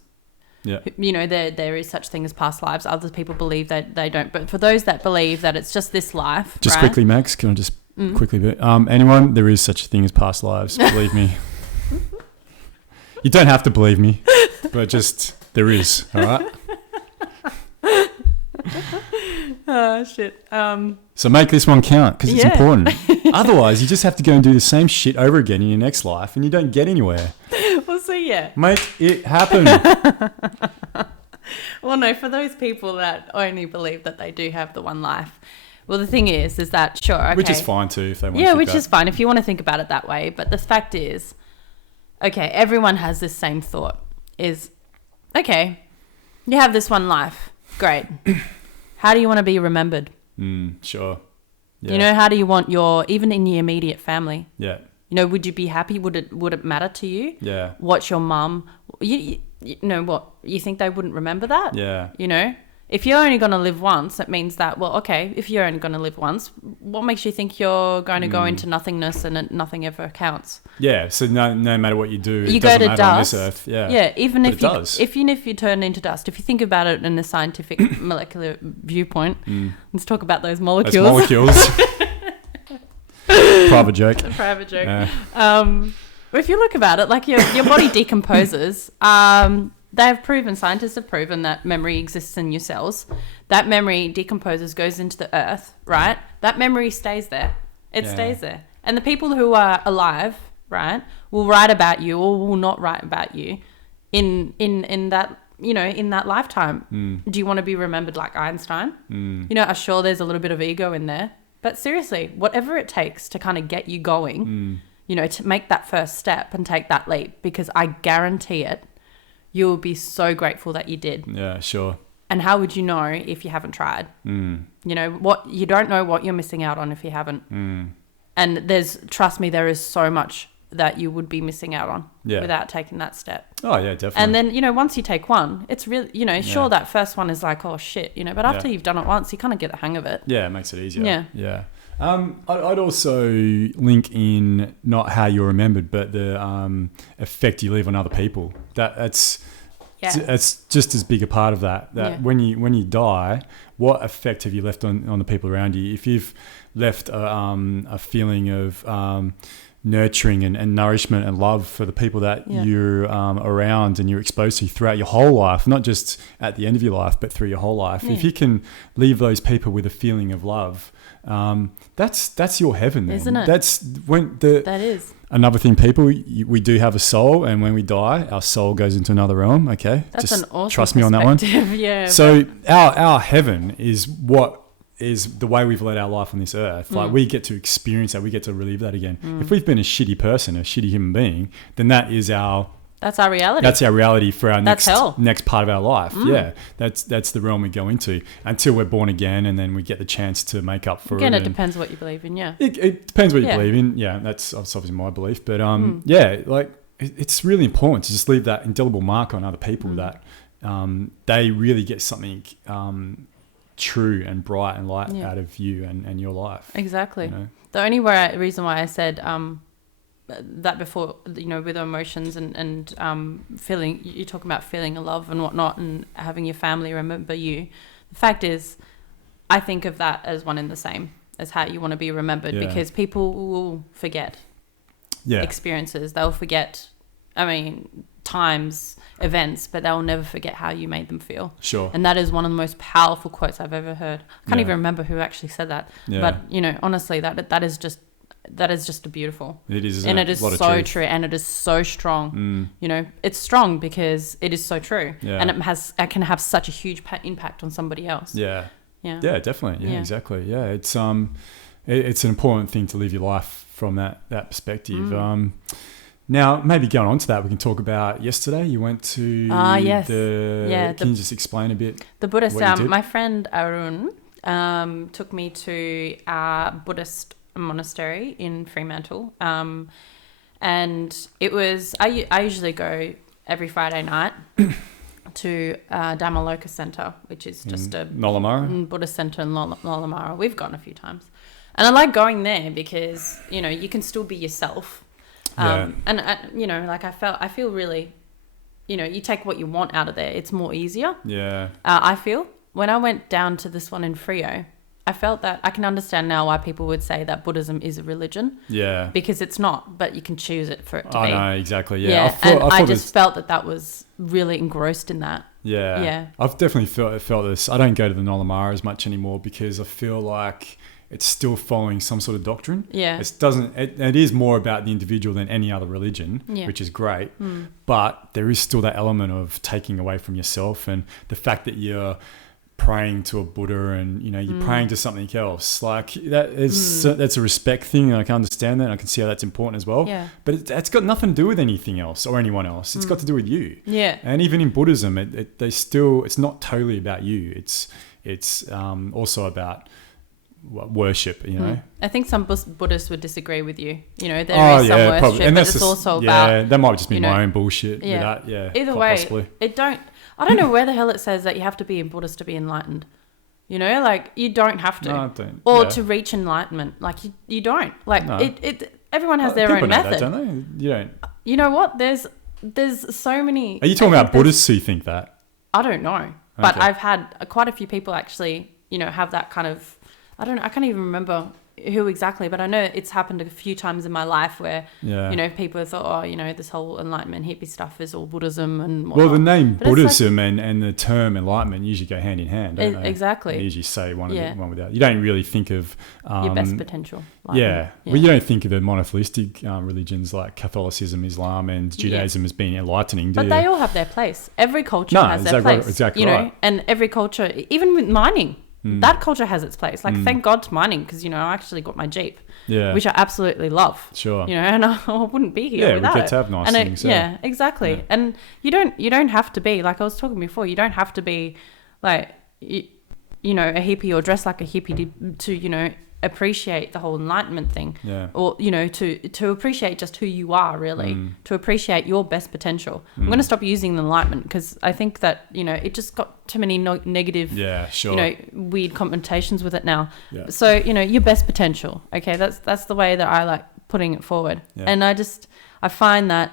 Yeah. There is such thing as past lives. Other people believe that they don't. But for those that believe that it's just this life, quickly, Max, can I just quickly. But anyone, there is such a thing as past lives. Believe me. You don't have to believe me, but just there is. All right. Oh shit. So make this one count because it's important. Otherwise, you just have to go and do the same shit over again in your next life, and you don't get anywhere. Well, so yeah. Make it happen. Well, no, for those people that only believe that they do have the one life. Well, the thing is that sure, okay. Which is fine too if they want to. Yeah, which is fine if you want to think about it that way. But the fact is, okay, everyone has this same thought. Is okay, you have this one life. Great. How do you want to be remembered? Sure. Yeah. You know, how do you want even in your immediate family? Yeah. You know, would you be happy? Would it matter to you? Yeah. What's your mum? You know what? You think they wouldn't remember that? Yeah. You know, if you're only going to live once, it means that, well, okay, if you're only going to live once, what makes you think you're going to go into nothingness and nothing ever counts? Yeah. So no matter what you do, you it go doesn't to matter dust. on this earth. Yeah. Yeah. Even but if you turn into dust, if you think about it in a scientific molecular viewpoint, let's talk about those molecules. Those molecules. Private joke. Private joke. Yeah. If you look about it, like your body decomposes. Scientists have proven that memory exists in your cells. That memory decomposes, goes into the earth, right? That memory stays there. It stays there. And the people who are alive, right, will write about you or will not write about you in that, you know, in that lifetime. Do you want to be remembered like Einstein? You know, sure, there's a little bit of ego in there. But seriously, whatever it takes to kind of get you going, you know, to make that first step and take that leap, because I guarantee it, you'll be so grateful that you did. Yeah, sure. And how would you know if you haven't tried? You know, you don't know what you're missing out on if you haven't. And trust me, there is so much that you would be missing out on without taking that step. Oh, yeah, definitely. And then, you know, once you take one, it's really, you know, sure, that first one is like, oh, shit, you know, but after you've done it once, you kind of get the hang of it. Yeah, it makes it easier. Yeah. Yeah. I'd also link in not how you're remembered, but the effect you leave on other people. That's just as big a part of that. When you die, what effect have you left on the people around you? If you've left a feeling of nurturing and nourishment and love for the people that you're around and you're exposed to throughout your whole life, not just at the end of your life, but through your whole life. If you can leave those people with a feeling of love, that's your heaven, then. Isn't it? That is another thing. People, we do have a soul, and when we die, our soul goes into another realm. Okay, that's just an awesome trust me on that one. Yeah. So our heaven is what is the way we've led our life on this earth. Like we get to experience that, we get to relive that again. If we've been a shitty person, a shitty human being, then that's our reality. That's our reality for our next part of our life. Yeah, that's the realm we go into until we're born again, and then we get the chance to make up for it. Again, it depends what you believe in. Yeah, it depends what you believe in. Yeah, that's obviously my belief. But like it's really important to just leave that indelible mark on other people that they really get something true and bright and light out of you and your life. Exactly. You know? The only reason why I said that before, you know, with emotions and feeling, you're talking about feeling a love and whatnot and having your family remember you. The fact is, I think of that as one and the same as how you want to be remembered, because people will forget experiences. They'll forget, times, events, but they'll never forget how you made them feel. Sure. And that is one of the most powerful quotes I've ever heard. I can't even remember who actually said that. Yeah. But, you know, honestly, that is just a beautiful. It is, and it is so true, and it is so strong. You know, it's strong because it is so true, and it can have such a huge impact on somebody else. Yeah, definitely. Yeah, exactly. Yeah, it's an important thing to live your life from that perspective. Now, maybe going on to that, we can talk about yesterday. You went to can you just explain a bit? The Buddhist. My friend Arun took me to a Buddhist monastery in Fremantle, and it was I usually go every Friday night to Dhammaloka Centre, which is just a Nollamara Buddhist centre in Nollamara. We've gone a few times, and I like going there because, you know, you can still be yourself, and you know, like I feel really, you know, you take what you want out of there, it's more easier. I feel when I went down to this one in Freo, I felt that I can understand now why people would say that Buddhism is a religion. Yeah. Because it's not, but you can choose it for it to be. I know, exactly. Yeah. Yeah. I just felt that was really engrossed in that. Yeah. Yeah. I've definitely felt this. I don't go to the Nolamara as much anymore because I feel like it's still following some sort of doctrine. Yeah. It is more about the individual than any other religion, yeah. which is great. But there is still that element of taking away from yourself, and the fact that you're praying to a Buddha and you're praying to something else, like that's a respect thing, and I can understand that, and I can see how that's important as well. Yeah. But it's got nothing to do with anything else or anyone else. It's got to do with you. Yeah. And even in Buddhism, it's not totally about you. It's also about worship. I think some Buddhists would disagree with you. There is some worship, probably. But it's also about that might just be my own bullshit. Yeah. With that. Yeah. Either way, possibly. I don't know where the hell it says that you have to be a Buddhist to be enlightened. Like you don't have to. No, I don't. Or to reach enlightenment. Like you don't. Like no. Everyone has their own method. That, don't they? You don't. You know what? There's so many. Are you talking about Buddhists who think that? I don't know. But I've had quite a few people actually, have that kind of, I don't know, I can't even remember who exactly, but I know it's happened a few times in my life where, people have thought, this whole enlightenment hippie stuff is all Buddhism and whatnot. Well, the name Buddhism and the term enlightenment usually go hand in hand, don't they? Exactly. You usually say one without. You don't really think of... your best potential. Yeah. Well, you don't think of the monotheistic religions like Catholicism, Islam and Judaism as being enlightening, do you? But they all have their place. Every culture has their place. Exactly right. And every culture, even with mining, that culture has its place. Like, thank God to mining, because, I actually got my Jeep, which I absolutely love. Sure. And I wouldn't be here without it. Yeah, we get to have nice things. Yeah, exactly. Yeah. And you don't have to be, like I was talking before, you don't have to be, like, a hippie or dress like a hippie to appreciate the whole enlightenment thing, or to appreciate just who you are, really, to appreciate your best potential. I'm going to stop using the enlightenment because I think that it just got too many negative, weird connotations with it now. So your best potential, okay, that's the way that I like putting it forward. And I find that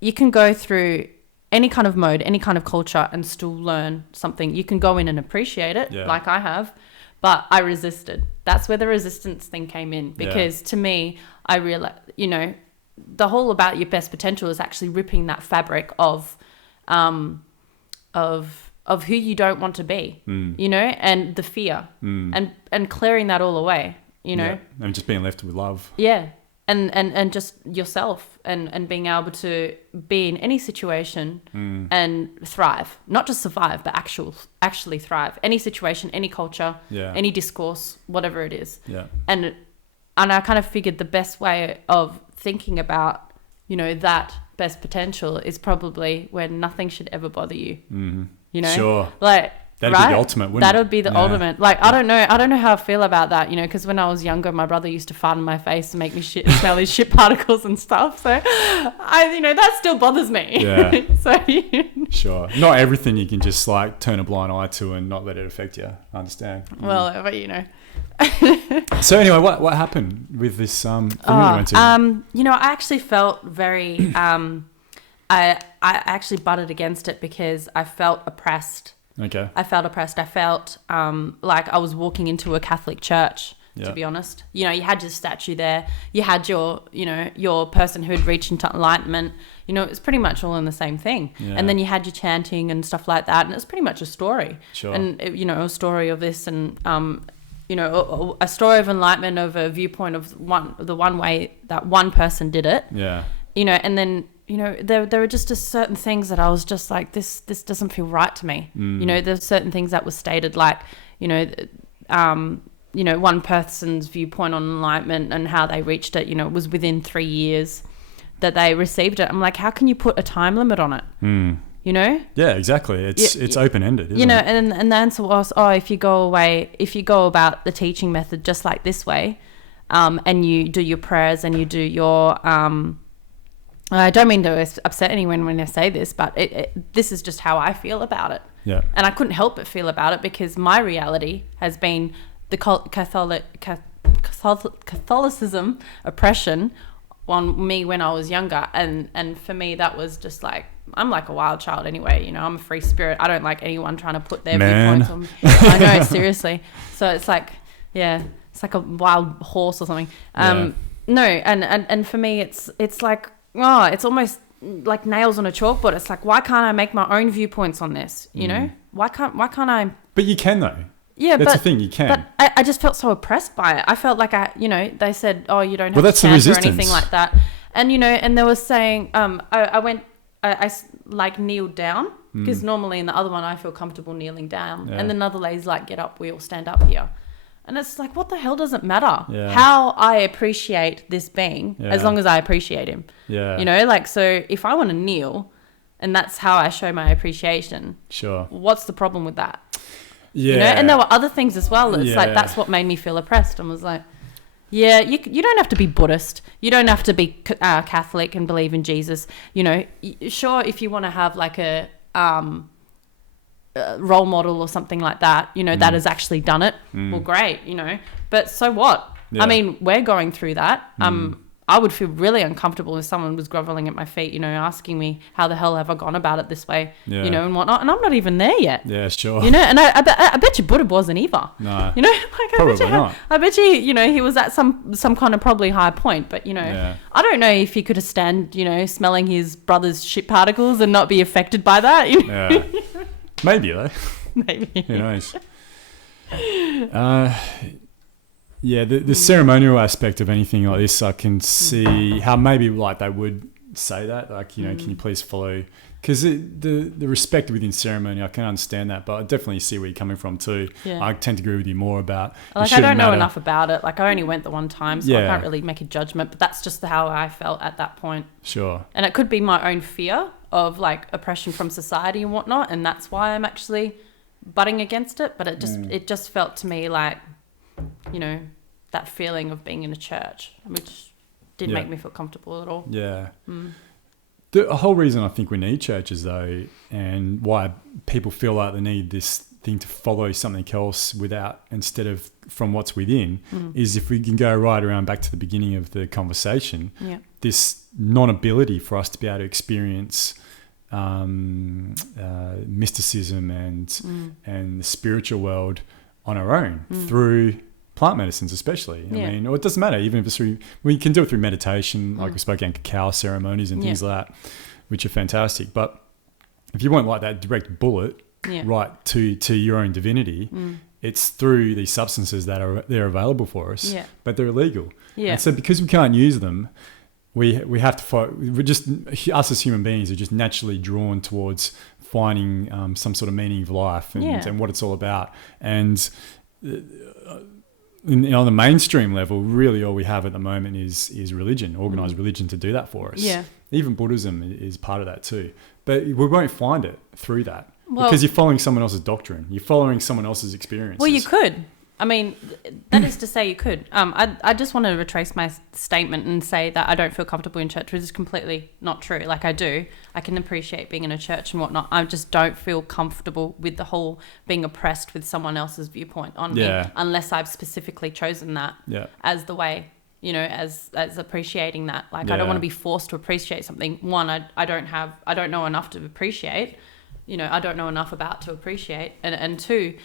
you can go through any kind of mode, any kind of culture, and still learn something. You can go in and appreciate it, like I have, but I resisted. That's where the resistance thing came in, because to me, I realized, the whole about your best potential is actually ripping that fabric of who you don't want to be, and the fear, and clearing that all away, and just being left with love. Yeah. And just yourself and being able to be in any situation and thrive, not just survive, but actually thrive. Any situation, any culture, any discourse, whatever it is. Yeah. And I kind of figured the best way of thinking about, that best potential is probably when nothing should ever bother you. Mm-hmm. Sure. Like, that'd be the ultimate, wouldn't it? That would be the ultimate. Like, I don't know how I feel about that, because when I was younger, my brother used to fart in my face and make me smell his shit particles and stuff. So, that still bothers me. Yeah. So, sure. Not everything you can just like turn a blind eye to and not let it affect you. I understand. Well, but So anyway, what happened with this thing that you went to? I actually felt very. I actually butted against it because I felt oppressed. Okay. I felt oppressed. I felt like I was walking into a Catholic church, to be honest. You had your statue there. You had your person who had reached into enlightenment. It was pretty much all in the same thing. Yeah. And then you had your chanting and stuff like that. And it was pretty much a story. Sure. And, a story of this and, a story of enlightenment of a viewpoint of the one way that one person did it. Yeah. And then... there were just certain things that I was just like, this doesn't feel right to me. There's certain things that were stated, like, one person's viewpoint on enlightenment and how they reached it, it was within 3 years that they received it. I'm like, how can you put a time limit on it? Yeah, exactly. It's open-ended, isn't it? And the answer was, if you go about the teaching method just like this way, and you do your prayers and you do your... I don't mean to upset anyone when I say this, but this is just how I feel about it. Yeah. And I couldn't help but feel about it because my reality has been the Catholicism oppression on me when I was younger. And for me, that was just like I'm like a wild child anyway. You know, I'm a free spirit. I don't like anyone trying to put their viewpoints on me. I know, seriously. So it's like, yeah, it's like a wild horse or something. No, and for me, it's like, oh, it's almost like nails on a chalkboard. It's like, why can't I make my own viewpoints on this? You know, why can't I? But you can though. Yeah, that's the thing. You can. But I just felt so oppressed by it. I felt like they said, oh, you don't have to chant or anything like that. And and they were saying, I like kneeled down because normally in the other one I feel comfortable kneeling down, and then another lady's like, get up, we all stand up here. And it's like, what the hell does it matter how I appreciate this being as long as I appreciate him? Yeah. You know, like, so if I want to kneel and that's how I show my appreciation, sure, what's the problem with that? Yeah. You know, and there were other things as well. It's like, that's what made me feel oppressed, and was like, yeah, you don't have to be Buddhist. You don't have to be Catholic and believe in Jesus. You know, sure, if you want to have like a role model or something like that, you know, that has actually done it, well, great, you know, but so what? I mean, we're going through that. I would feel really uncomfortable if someone was groveling at my feet, you know, asking me how the hell have I gone about it this way, you know, and whatnot, and I'm not even there yet. Yeah, sure. You know, and I bet you Buddha wasn't either. No. You know, like, probably not. I bet you know, he was at some kind of probably high point, but, you know, I don't know if he could have stand, you know, smelling his brother's shit particles and not be affected by that. You know? Yeah. Maybe though. Maybe. Who knows? Yeah, the ceremonial aspect of anything like this, I can see how maybe like they would say that, like, you know, can you please follow? Because the respect within ceremony, I can understand that, but I definitely see where you're coming from too. Yeah. I tend to agree with you more about. Like, I don't know enough about it. Like, I only went the one time, so I can't really make a judgment. But that's just how I felt at that point. Sure. And it could be my own fear of like oppression from society and whatnot, and that's why I'm actually butting against it. But it just felt to me like, you know, that feeling of being in a church, which didn't make me feel comfortable at all. Yeah. The whole reason I think we need churches though, and why people feel like they need this thing to follow something else instead of from what's within, is if we can go right around back to the beginning of the conversation, this non-ability for us to be able to experience mysticism and the spiritual world on our own through plant medicines, especially. I mean, or it doesn't matter, even if it's we can do it through meditation, like we spoke about cacao ceremonies and things like that, which are fantastic. But if you want like that direct bullet right to your own divinity, it's through these substances that they're available for us, but they're illegal. Yeah. And so because we can't use them, we have to fight. We're just, us as human beings are just naturally drawn towards finding some sort of meaning of life and what it's all about. And on the mainstream level, really all we have at the moment is religion, organized religion, to do that for us. Yeah. Even Buddhism is part of that too. But we won't find it through that, because you're following someone else's doctrine. You're following someone else's experiences. Well, you could. I mean, that is to say you could. I just want to retrace my statement and say that I don't feel comfortable in church, which is completely not true. Like, I do. I can appreciate being in a church and whatnot. I just don't feel comfortable with the whole being oppressed with someone else's viewpoint on me, unless I've specifically chosen that as the way, you know, as appreciating that. Like, I don't want to be forced to appreciate something. One, I don't know enough to appreciate. You know, I don't know enough about to appreciate. And two,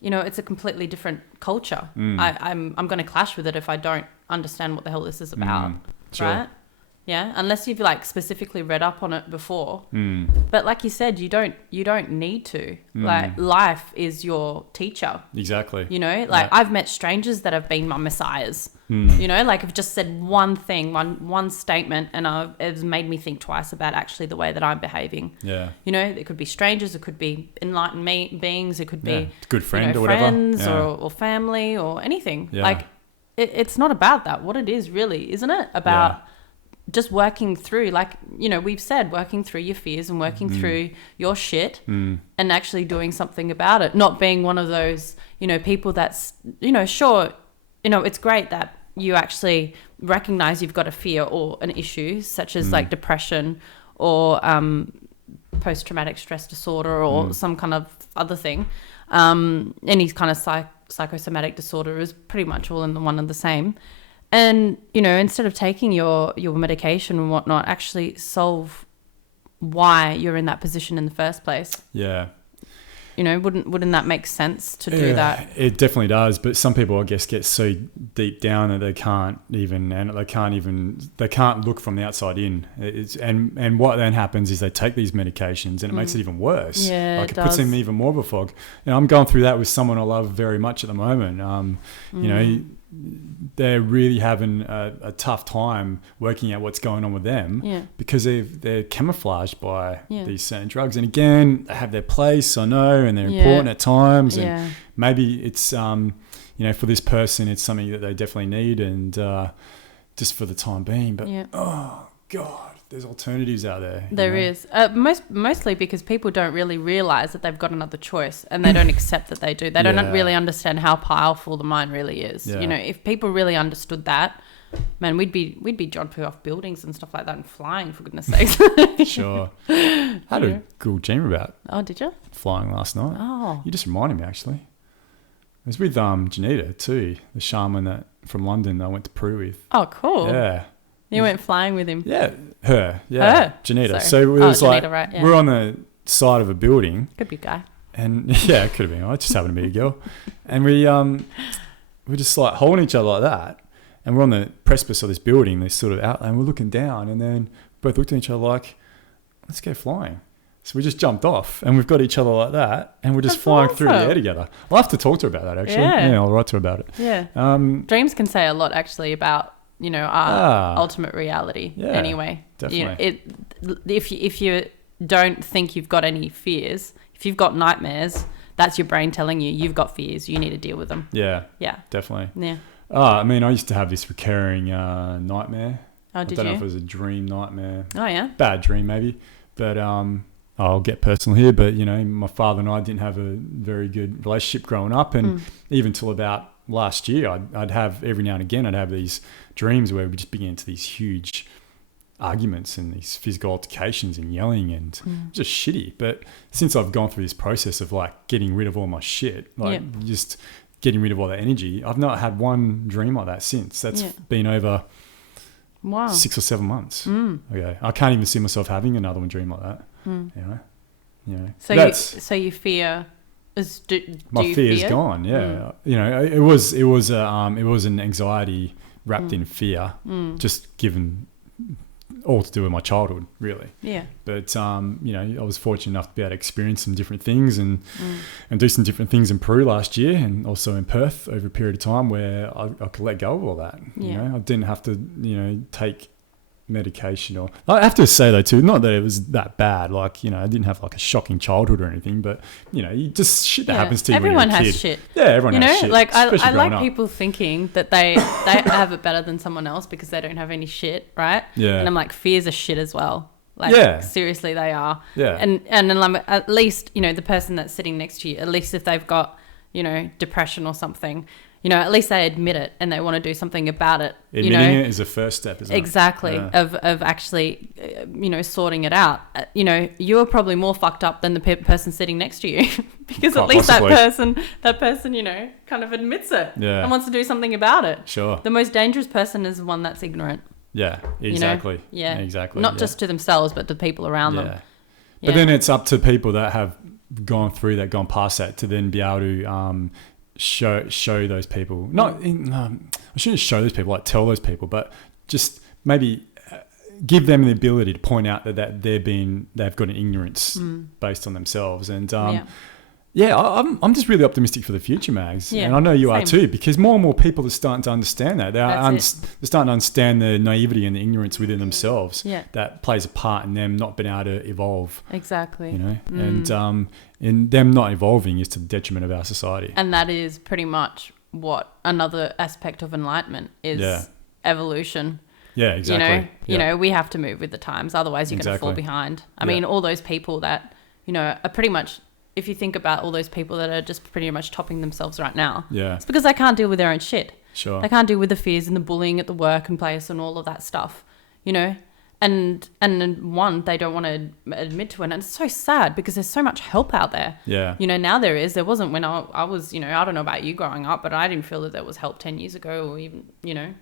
you know, it's a completely different culture. I'm going to clash with it if I don't understand what the hell this is about, right? Yeah, unless you've like specifically read up on it before. But like you said, you don't need to. Like, life is your teacher. Exactly. You know, like I've met strangers that have been my messiahs. You know, like I've just said one thing, one statement, and it's made me think twice about actually the way that I'm behaving. Yeah. You know, it could be strangers, it could be enlightened beings, it could be good friend, or whatever, friends or family or anything. Yeah. Like it's not about that. What it is really, isn't it? About just working through, like, you know, we've said, working through your fears and working through your shit and actually doing something about it. Not being one of those, you know, people that's, you know, sure, you know, it's great that you actually recognize you've got a fear or an issue such as like depression or post-traumatic stress disorder or some kind of other thing. Any kind of psychosomatic disorder is pretty much all in the one and the same. And, you know, instead of taking your medication and whatnot, actually solve why you're in that position in the first place. Yeah. You know, wouldn't that make sense to do that? It definitely does. But some people, I guess, get so deep down that they can't look from the outside in. And what then happens is they take these medications and it makes it even worse. Yeah, like it puts them even more of a fog. And I'm going through that with someone I love very much at the moment. You know, they're really having a tough time working out what's going on with them because they're camouflaged by these certain drugs. And again, they have their place, I know, and they're important at times. And maybe it's, you know, for this person, it's something that they definitely need and just for the time being. But, oh, God. There's alternatives out there. There is. Mostly because people don't really realise that they've got another choice and they don't accept that they do. They don't really understand how powerful the mind really is. Yeah. You know, if people really understood that, man, we'd be jumping off buildings and stuff like that and flying, for goodness sakes. Sure. I had a cool dream about did you? Flying last night. Oh. You just reminded me, actually. It was with Janita too, the shaman from London that I went to Peru with. Oh, cool. Yeah. You went flying with him? Yeah, her. Yeah, her? Janita. Sorry. So it was Janita, right, yeah. we're on the side of a building. Could be a guy. And yeah, it could have been. I just happened to be a girl. And we're just like holding each other like that. And we're on the precipice of this building, this sort of outline. We're looking down and then both looked at each other like, let's go flying. So we just jumped off and we've got each other like that and we're just flying through the air together. I'll have to talk to her about that, actually. Yeah, I'll write to her about it. Yeah. Dreams can say a lot, actually, about, you know, our ultimate reality anyway. Definitely. You know, if you don't think you've got any fears, if you've got nightmares, that's your brain telling you you've got fears. You need to deal with them. Yeah. Yeah. Definitely. Yeah. I mean, I used to have this recurring nightmare. Oh, did you? I don't know if it was a dream nightmare. Oh, yeah? Bad dream, maybe. But I'll get personal here. But, you know, my father and I didn't have a very good relationship growing up. And even till about last year, I'd have every now and again, I'd have these dreams where we just begin into these huge arguments and these physical altercations and yelling and just shitty. But since I've gone through this process of like getting rid of all my shit, like just getting rid of all that energy, I've not had one dream like that since. That's been over 6 or 7 months. Okay, I can't even see myself having another one dream like that. You know. So you fear. My fear is gone. Yeah, you know, it was an anxiety wrapped in fear, just given all to do with my childhood, really. Yeah. But you know, I was fortunate enough to be able to experience some different things and do some different things in Peru last year, and also in Perth over a period of time where I could let go of all that. You know, I didn't have to, you know, take medication. Or I have to say though too, not that it was that bad, like, you know, I didn't have like a shocking childhood or anything, but you know, you just shit that happens to you everyone when you're a has kid. Shit. Yeah, everyone has shit. Like I like people thinking that they have it better than someone else because they don't have any shit, right? Yeah. And I'm like, fears are shit as well. Like seriously, they are. Yeah. And then I'm, at least, you know, the person that's sitting next to you, at least if they've got, you know, depression or something, you know, at least they admit it and they want to do something about it. Admitting it is a first step, isn't it? Exactly. Of actually, you know, sorting it out. You know, you're probably more fucked up than the person sitting next to you because at least that person, you know, kind of admits it and wants to do something about it. Sure. The most dangerous person is the one that's ignorant. Yeah, exactly. You know? Yeah, exactly. Not just to themselves, but to people around them. Yeah. But then it's up to people that have gone past that to then be able to show those people. I shouldn't show those people, like tell those people, but just maybe give them the ability to point out that they've got an ignorance based on themselves. And I'm just really optimistic for the future, Mags. Yeah, and I know you are too, because more and more people are starting to understand that. They're starting to understand the naivety and the ignorance within themselves that plays a part in them not being able to evolve. Exactly. You know, and them not evolving is to the detriment of our society. And that is pretty much what another aspect of enlightenment is, evolution. Yeah, exactly. You know, we have to move with the times, otherwise you're going to fall behind. I mean, all those people that, you know, are pretty much, if you think about all those people that are just pretty much topping themselves right now, it's because they can't deal with their own shit. Sure. They can't deal with the fears and the bullying at the workplace and all of that stuff, you know. And one, they don't want to admit to it. And it's so sad because there's so much help out there. Yeah. You know, now there is. There wasn't when I was, you know, I don't know about you growing up, but I didn't feel that there was help 10 years ago or even, you know,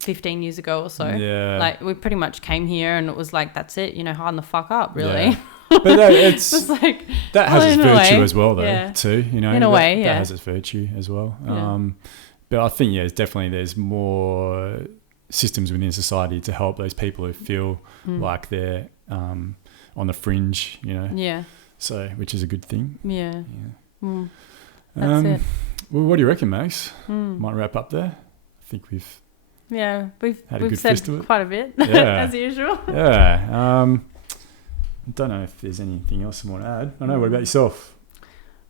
15 years ago or so. Yeah. Like we pretty much came here and it was like, that's it, you know, harden the fuck up, really. Yeah. But it's like, that has its virtue as well, though, yeah. too. You know, in a way, yeah. That has its virtue as well. Yeah. But I think, there's more systems within society to help those people who feel like they're on the fringe, you know. Yeah. So, which is a good thing. Yeah. That's it. Well, what do you reckon, Max? Might wrap up there. I think we've had a good said fist of it. quite a bit, Yeah. as usual. Yeah. I don't know if there's anything else you want to add. I don't know. What about yourself?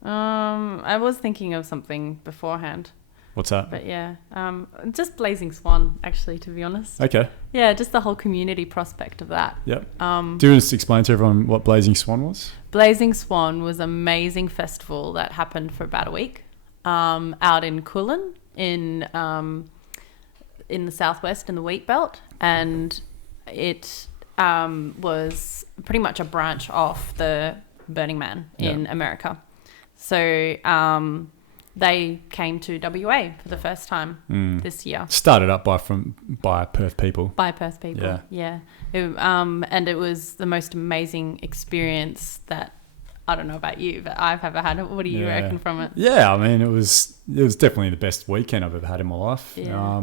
I was thinking of something beforehand. What's that? But yeah, just Blazing Swan, actually, to be honest. Okay. Yeah, just the whole community prospect of that. Yep. Do you want to just explain to everyone what Blazing Swan was? Blazing Swan was an amazing festival that happened for about a week out in Kulin in the southwest in the wheat belt, and it was pretty much a branch off the Burning Man in America. So they came to WA for the first time this year. Started up by Perth people. By Perth people, yeah. And it was the most amazing experience that, I don't know about you, but I've ever had. What do you reckon from it? Yeah, I mean, it was definitely the best weekend I've ever had in my life. Yeah.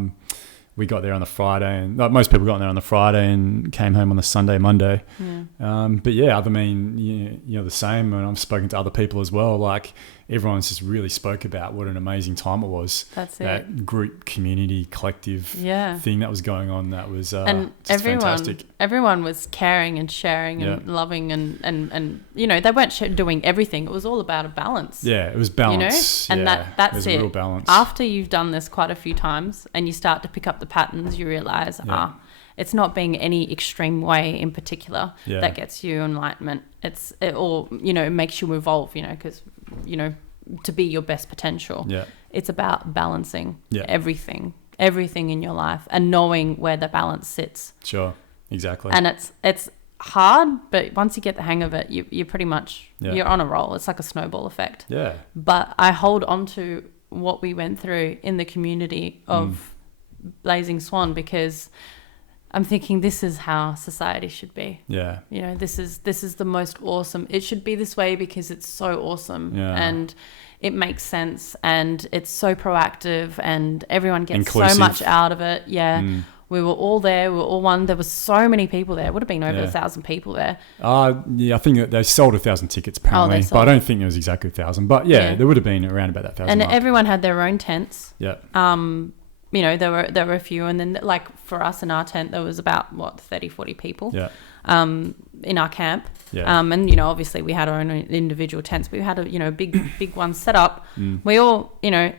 We got there on the Friday, and like most people got there on the Friday and came home on the Sunday, Monday. Yeah. But yeah, I mean, you know, the same. And I've spoken to other people as well. Like everyone's just really spoke about what an amazing time it was. That's that group, community, collective thing that was going on. That was and just fantastic. Everyone was caring and sharing and loving and you know, they weren't doing everything. It was all about a balance. Yeah, it was balance. You know, and that's it. Real balance. After you've done this quite a few times and you start to pick up the patterns, you realize, it's not being any extreme way in particular that gets you enlightenment. It makes you evolve, you know, because, you know, to be your best potential. Yeah. It's about balancing everything in your life and knowing where the balance sits. Sure, exactly. And it's hard, but once you get the hang of it, you pretty much, you're on a roll. It's like a snowball effect. Yeah. But I hold on to what we went through in the community of Blazing Swan because I'm thinking this is how society should be. Yeah. You know, this is the most awesome. It should be this way because it's so awesome and it makes sense and it's so proactive and everyone gets inclusive. So much out of it. Yeah. We were all there. We were all one. There were so many people there. It would have been over 1,000 people there. I think that they sold 1,000 tickets apparently, but I don't think it was exactly 1,000. But there would have been around about that 1,000 And mark. Everyone had their own tents. Yeah. You know, there were a few, and then like for us in our tent, there was about 30, 40 people. Yeah. In our camp. Yeah. And you know, obviously we had our own individual tents, but we had a big one set up. We all, you know,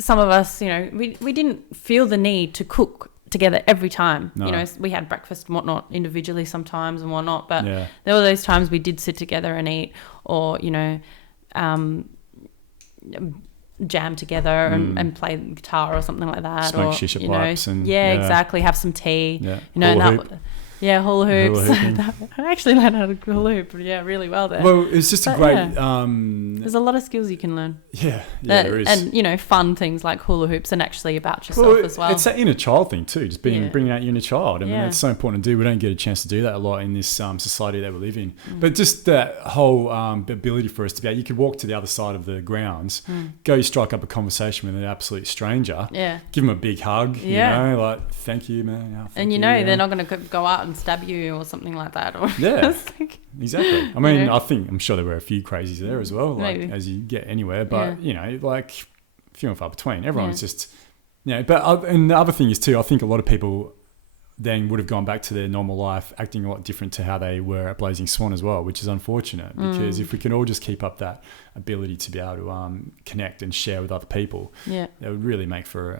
some of us, you know, we didn't feel the need to cook together every time. No. You know, we had breakfast and whatnot individually sometimes and whatnot, but there were those times we did sit together and eat, or you know, jam together and play guitar or something like that, smoke or shisha pipes and exactly, have some tea. Yeah. You know, hula hoop. Hula hoops. I actually learned how to hula hoop really well there. Well, it's just a great there's a lot of skills you can learn. Yeah, there is. And you know, fun things like hula hoops and actually about yourself as well. It's that inner child thing too, just bringing out your inner child. I mean, it's so important to do. We don't get a chance to do that a lot in this society that we live in. But just that whole ability for us to be able, you could walk to the other side of the grounds, go strike up a conversation with an absolute stranger, give them a big hug, you know, like, thank you, man. And you know, they're not going to go out and stab you or something like that. Or exactly. I mean, I'm sure there were a few crazies there as well, like as you get anywhere, but you know, like few and far between. Everyone's just, you know, but and the other thing is too, I think a lot of people then would have gone back to their normal life acting a lot different to how they were at Blazing Swan as well, which is unfortunate because if we can all just keep up that ability to be able to connect and share with other people, it would really make for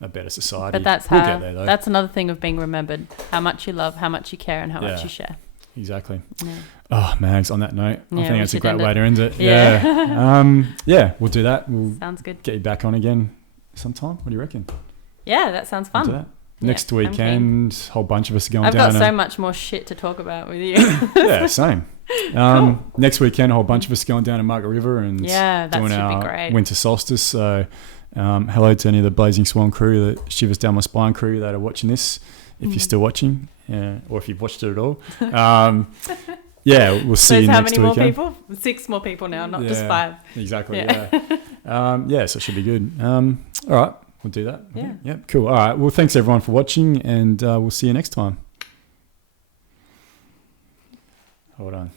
a better society. But we'll get there, though. That's another thing of being remembered, how much you love, how much you care and how much you share. Exactly. Yeah. Oh, Mags, on that note, I think that's a great way to end it. Yeah. We'll do that. Sounds good. Get you back on again sometime. What do you reckon? Yeah, that sounds fun. We'll do that. Next weekend, a whole bunch of us are going down. I've got so much more shit to talk about with you. Yeah, same. Cool. Next weekend, a whole bunch of us going down to Margaret River and doing our winter solstice. So Hello to any of the Blazing Swan crew, the Shivers Down My Spine crew that are watching this, if you're still watching, or if you've watched it at all. Yeah, we'll see you next week. How many more people? 6 more people now, not just 5. Exactly, yeah. So it should be good. All right, we'll do that. Yeah. Yep, cool. All right, well, thanks everyone for watching, and we'll see you next time. Hold on.